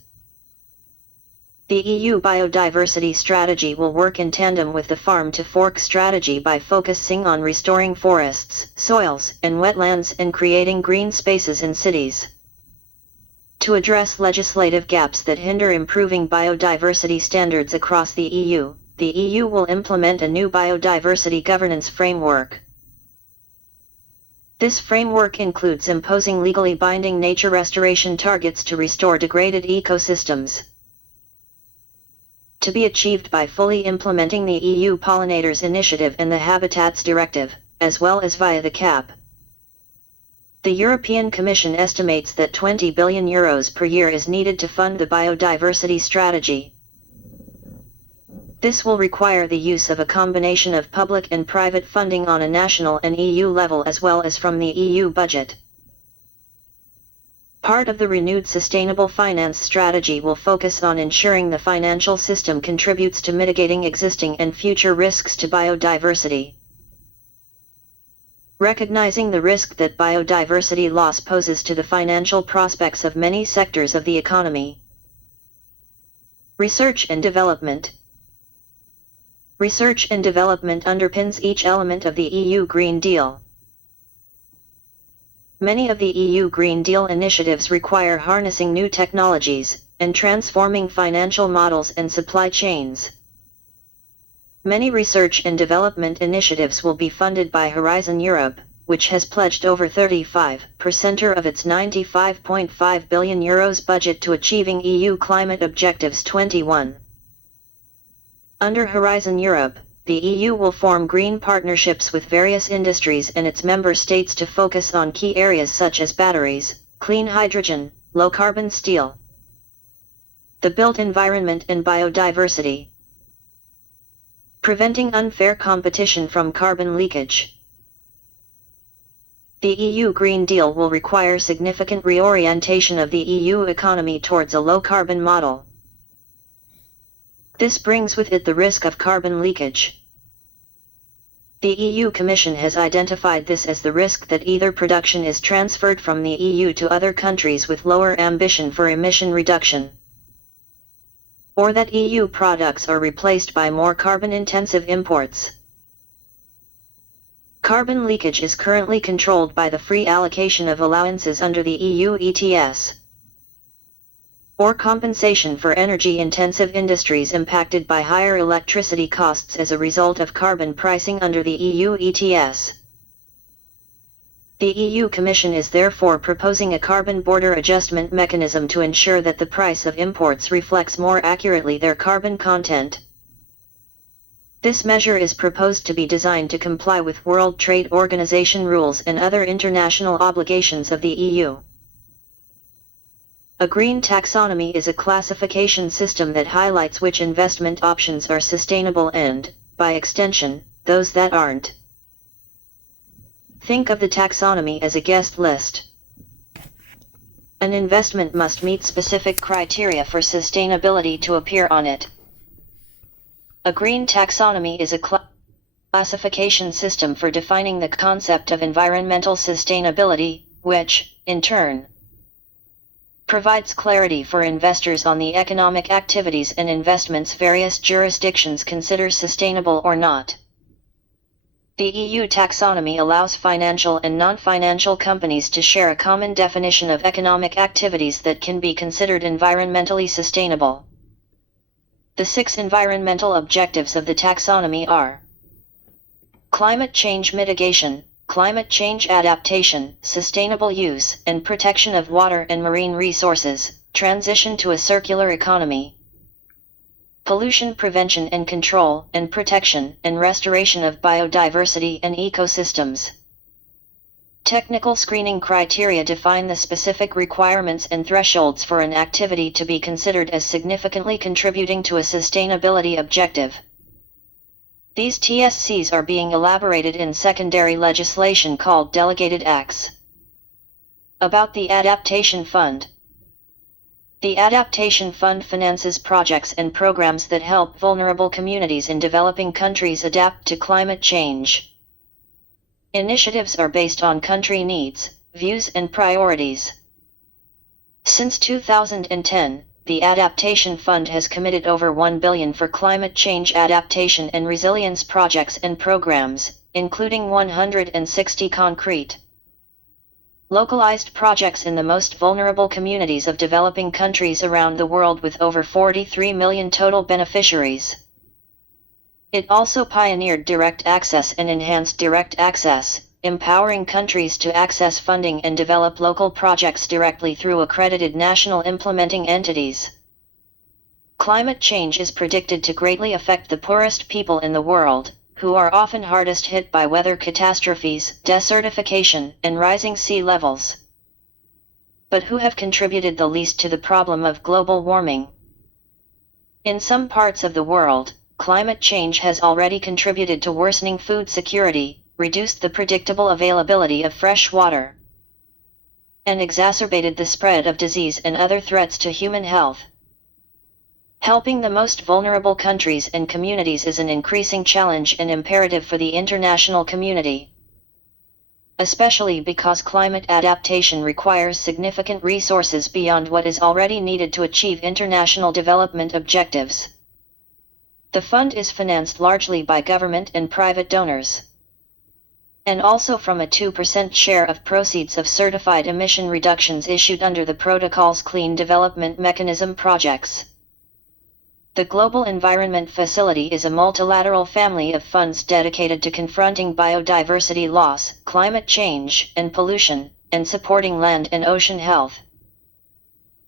The EU Biodiversity Strategy will work in tandem with the Farm to Fork strategy by focusing on restoring forests, soils, and wetlands and creating green spaces in cities. To address legislative gaps that hinder improving biodiversity standards across the EU will implement a new biodiversity governance framework. This framework includes imposing legally binding nature restoration targets to restore degraded ecosystems. To be achieved by fully implementing the EU Pollinators Initiative and the Habitats Directive, as well as via the CAP. The European Commission estimates that €20 billion per year is needed to fund the biodiversity strategy. This will require the use of a combination of public and private funding on a national and EU level as well as from the EU budget. Part of the renewed sustainable finance strategy will focus on ensuring the financial system contributes to mitigating existing and future risks to biodiversity. Recognizing the risk that biodiversity loss poses to the financial prospects of many sectors of the economy. Research and development. Research and development underpins each element of the EU Green Deal. Many of the EU Green Deal initiatives require harnessing new technologies and transforming financial models and supply chains. Many research and development initiatives will be funded by Horizon Europe, which has pledged over 35% of its €95.5 billion budget to achieving EU climate objectives 21. Under Horizon Europe, the EU will form green partnerships with various industries and its member states to focus on key areas such as batteries, clean hydrogen, low-carbon steel, the built environment and biodiversity. Preventing unfair competition from carbon leakage. The EU Green Deal will require significant reorientation of the EU economy towards a low-carbon model. This brings with it the risk of carbon leakage. The EU Commission has identified this as the risk that either production is transferred from the EU to other countries with lower ambition for emission reduction, or that EU products are replaced by more carbon-intensive imports. Carbon leakage is currently controlled by the free allocation of allowances under the EU ETS, or compensation for energy-intensive industries impacted by higher electricity costs as a result of carbon pricing under the EU ETS. The EU Commission is therefore proposing a carbon border adjustment mechanism to ensure that the price of imports reflects more accurately their carbon content. This measure is proposed to be designed to comply with World Trade Organization rules and other international obligations of the EU. A green taxonomy is a classification system that highlights which investment options are sustainable and, by extension, those that aren't. Think of the taxonomy as a guest list. An investment must meet specific criteria for sustainability to appear on it. A green taxonomy is a classification system for defining the concept of environmental sustainability, which, in turn, provides clarity for investors on the economic activities and investments various jurisdictions consider sustainable or not. The EU taxonomy allows financial and non-financial companies to share a common definition of economic activities that can be considered environmentally sustainable. The 6 environmental objectives of the taxonomy are: climate change mitigation, climate change adaptation, sustainable use and protection of water and marine resources, transition to a circular economy, pollution prevention and control and protection and restoration of biodiversity and ecosystems. Technical screening criteria define the specific requirements and thresholds for an activity to be considered as significantly contributing to a sustainability objective. These TSCs are being elaborated in secondary legislation called Delegated Acts. About the Adaptation Fund. The Adaptation Fund finances projects and programs that help vulnerable communities in developing countries adapt to climate change. Initiatives are based on country needs, views and priorities. Since 2010, the Adaptation Fund has committed over $1 billion for climate change adaptation and resilience projects and programs, including 160 concrete, localized projects in the most vulnerable communities of developing countries around the world with over 43 million total beneficiaries. It also pioneered direct access and enhanced direct access, empowering countries to access funding and develop local projects directly through accredited national implementing entities. Climate change is predicted to greatly affect the poorest people in the world, who are often hardest hit by weather catastrophes, desertification, and rising sea levels, but who have contributed the least to the problem of global warming. In some parts of the world, climate change has already contributed to worsening food security, reduced the predictable availability of fresh water, and exacerbated the spread of disease and other threats to human health. Helping the most vulnerable countries and communities is an increasing challenge and imperative for the international community, especially because climate adaptation requires significant resources beyond what is already needed to achieve international development objectives. The fund is financed largely by government and private donors, and also from a 2% share of proceeds of certified emission reductions issued under the protocol's Clean Development Mechanism projects. The Global Environment Facility is a multilateral family of funds dedicated to confronting biodiversity loss, climate change, and pollution, and supporting land and ocean health.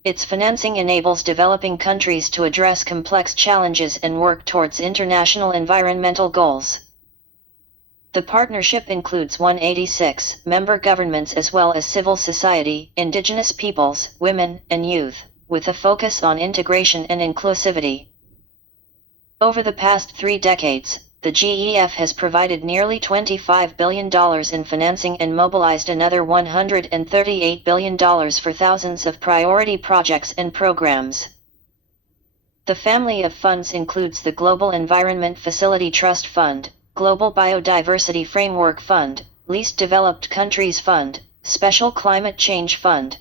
Its financing enables developing countries to address complex challenges and work towards international environmental goals. The partnership includes 186 member governments as well as civil society, indigenous peoples, women, and youth, with a focus on integration and inclusivity. Over the past 3 decades, the GEF has provided nearly $25 billion in financing and mobilized another $138 billion for thousands of priority projects and programs. The family of funds includes the Global Environment Facility Trust Fund, Global Biodiversity Framework Fund, Least Developed Countries Fund, Special Climate Change Fund,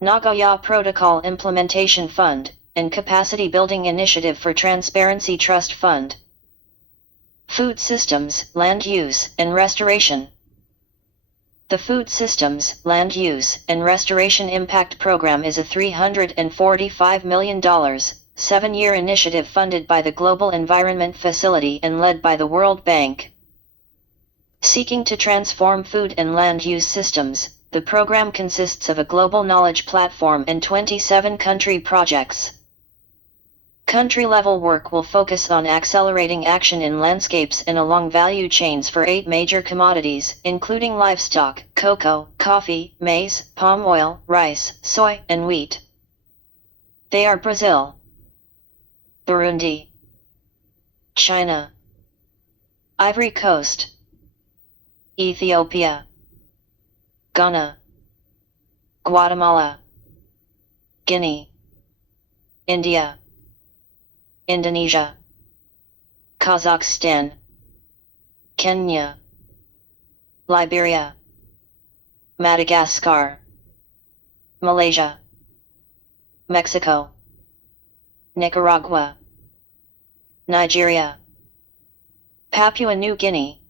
Nagoya Protocol Implementation Fund, and Capacity Building Initiative for Transparency Trust Fund. Food Systems, Land Use, and Restoration. The Food Systems, Land Use, and Restoration Impact Program is a $345 million, 7-year initiative funded by the Global Environment Facility and led by the World Bank. Seeking to transform food and land use systems, the program consists of a global knowledge platform and 27 country projects. Country-level work will focus on accelerating action in landscapes and along value chains for 8 major commodities, including livestock, cocoa, coffee, maize, palm oil, rice, soy, and wheat. They are Brazil, Burundi, China, Ivory Coast, Ethiopia, Ghana, Guatemala, Guinea, India, Indonesia, Kazakhstan, Kenya, Liberia, Madagascar, Malaysia, Mexico, Nicaragua, Nigeria, Papua New Guinea,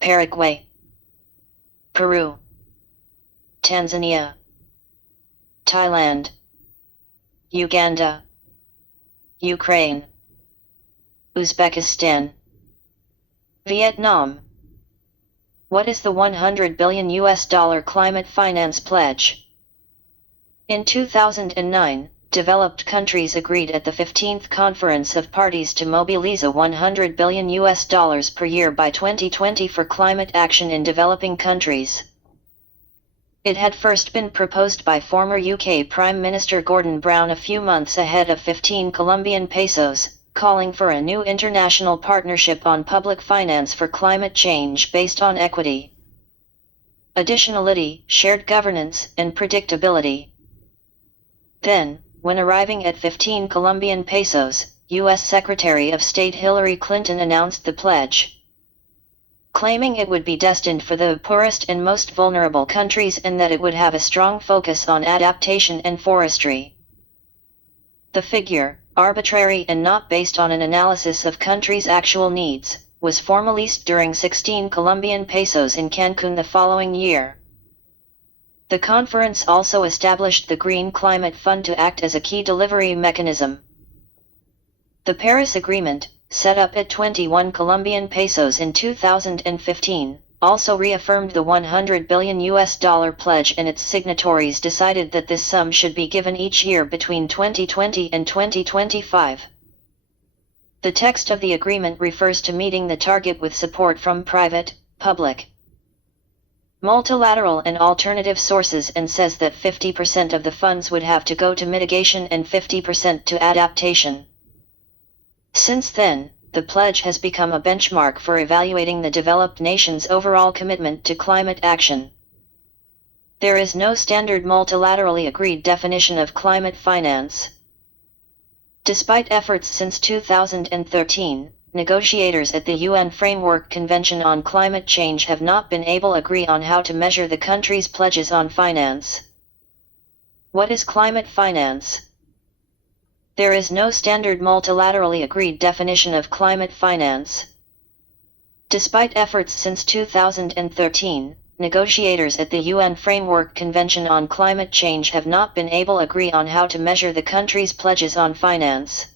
Paraguay, Peru, Tanzania, Thailand, Uganda, Ukraine, Uzbekistan, Vietnam. What is the $100 billion climate finance pledge? In 2009, developed countries agreed at the 15th Conference of Parties to mobilize $100 billion per year by 2020 for climate action in developing countries. It had first been proposed by former UK Prime Minister Gordon Brown a few months ahead of 15 Colombian pesos, calling for a new international partnership on public finance for climate change based on equity, additionality, shared governance, and predictability. Then, when arriving at 15 Colombian pesos, U.S. Secretary of State Hillary Clinton announced the pledge, claiming it would be destined for the poorest and most vulnerable countries and that it would have a strong focus on adaptation and forestry. The figure, arbitrary and not based on an analysis of countries' actual needs, was formalized during 16 Colombian pesos in Cancun the following year. The conference also established the Green Climate Fund to act as a key delivery mechanism. The Paris Agreement, set up at 21 Colombian pesos in 2015, also reaffirmed the $100 billion pledge, and its signatories decided that this sum should be given each year between 2020 and 2025. The text of the agreement refers to meeting the target with support from private, public, multilateral and alternative sources, and says that 50% of the funds would have to go to mitigation and 50% to adaptation. Since then, the pledge has become a benchmark for evaluating the developed nation's overall commitment to climate action. There is no standard multilaterally agreed definition of climate finance. Despite efforts since 2013, negotiators at the UN Framework Convention on Climate Change have not been able to agree on how to measure the country's pledges on finance. What is climate finance? There is no standard multilaterally agreed definition of climate finance. Despite efforts since 2013, negotiators at the UN Framework Convention on Climate Change have not been able to agree on how to measure the country's pledges on finance.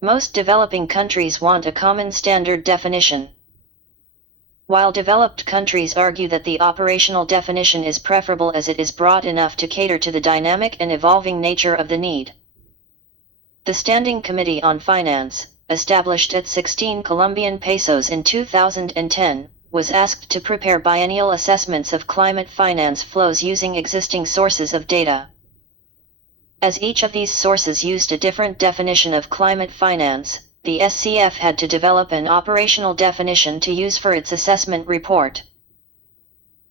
Most developing countries want a common standard definition, while developed countries argue that the operational definition is preferable as it is broad enough to cater to the dynamic and evolving nature of the need. The Standing Committee on Finance, established at 16 Colombian pesos in 2010, was asked to prepare biennial assessments of climate finance flows using existing sources of data. As each of these sources used a different definition of climate finance, the SCF had to develop an operational definition to use for its assessment report.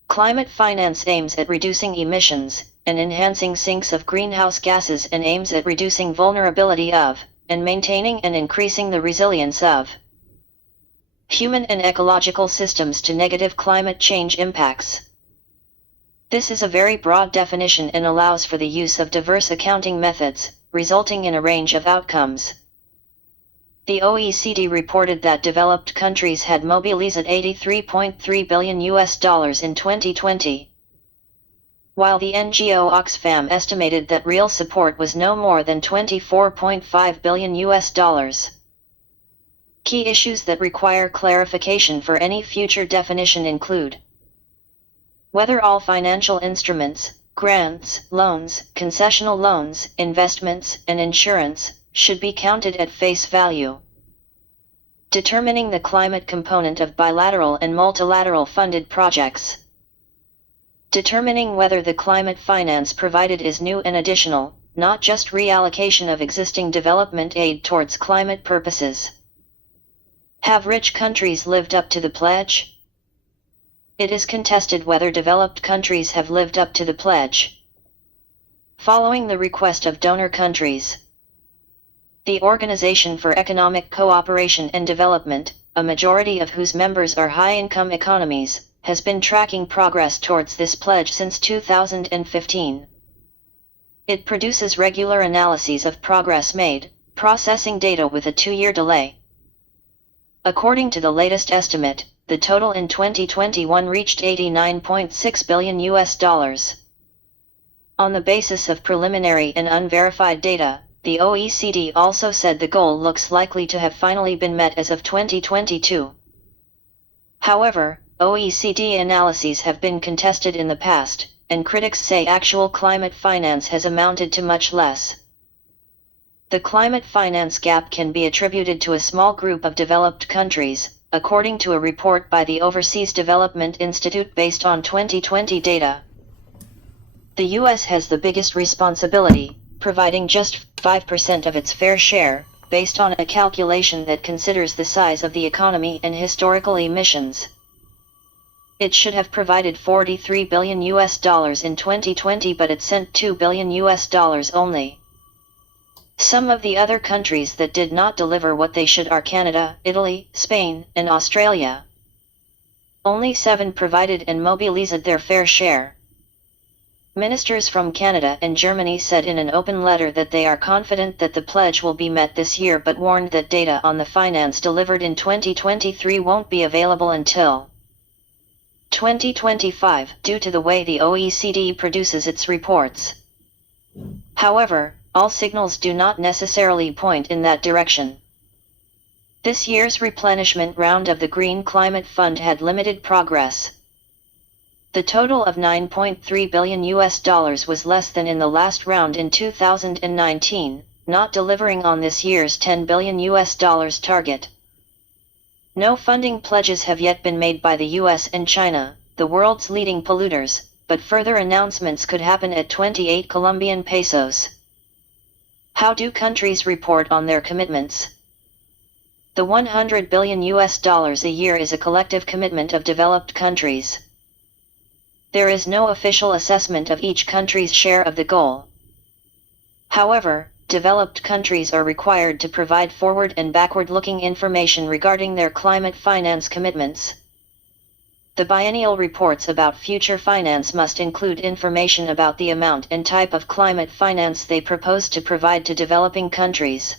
Climate finance aims at reducing emissions and enhancing sinks of greenhouse gases, and aims at reducing vulnerability of, and maintaining and increasing the resilience of, human and ecological systems to negative climate change impacts. This is a very broad definition and allows for the use of diverse accounting methods, resulting in a range of outcomes. The OECD reported that developed countries had mobilized $83.3 billion in 2020. While the NGO Oxfam estimated that real support was no more than $24.5 billion. Key issues that require clarification for any future definition include whether all financial instruments, grants, loans, concessional loans, investments, and insurance should be counted at face value. Determining the climate component of bilateral and multilateral funded projects. Determining whether the climate finance provided is new and additional, not just reallocation of existing development aid towards climate purposes. Have rich countries lived up to the pledge? It is contested whether developed countries have lived up to the pledge. Following the request of donor countries, the Organization for Economic Cooperation and Development, a majority of whose members are high-income economies, has been tracking progress towards this pledge since 2015. It produces regular analyses of progress made, processing data with a 2-year delay. According to the latest estimate, the total in 2021 reached $89.6 billion. On the basis of preliminary and unverified data, the OECD also said the goal looks likely to have finally been met as of 2022. However, OECD analyses have been contested in the past, and critics say actual climate finance has amounted to much less. The climate finance gap can be attributed to a small group of developed countries, according to a report by the Overseas Development Institute based on 2020 data. The US has the biggest responsibility, providing just 5% of its fair share, based on a calculation that considers the size of the economy and historical emissions. It should have provided $43 billion in 2020, but it sent $2 billion only. Some of the other countries that did not deliver what they should are Canada, Italy, Spain, and Australia. Only 7 provided and mobilized their fair share. Ministers from Canada and Germany said in an open letter that they are confident that the pledge will be met this year, but warned that data on the finance delivered in 2023 won't be available until 2025 due to the way the OECD produces its reports. However, all signals do not necessarily point in that direction. This year's replenishment round of the Green Climate Fund had limited progress. The total of $9.3 billion was less than in the last round in 2019, not delivering on this year's $10 billion target. No funding pledges have yet been made by the US and China, the world's leading polluters, but further announcements could happen at 28 Colombian pesos. How do countries report on their commitments? The $100 billion a year is a collective commitment of developed countries. There is no official assessment of each country's share of the goal. However, developed countries are required to provide forward and backward-looking information regarding their climate finance commitments. The biennial reports about future finance must include information about the amount and type of climate finance they propose to provide to developing countries.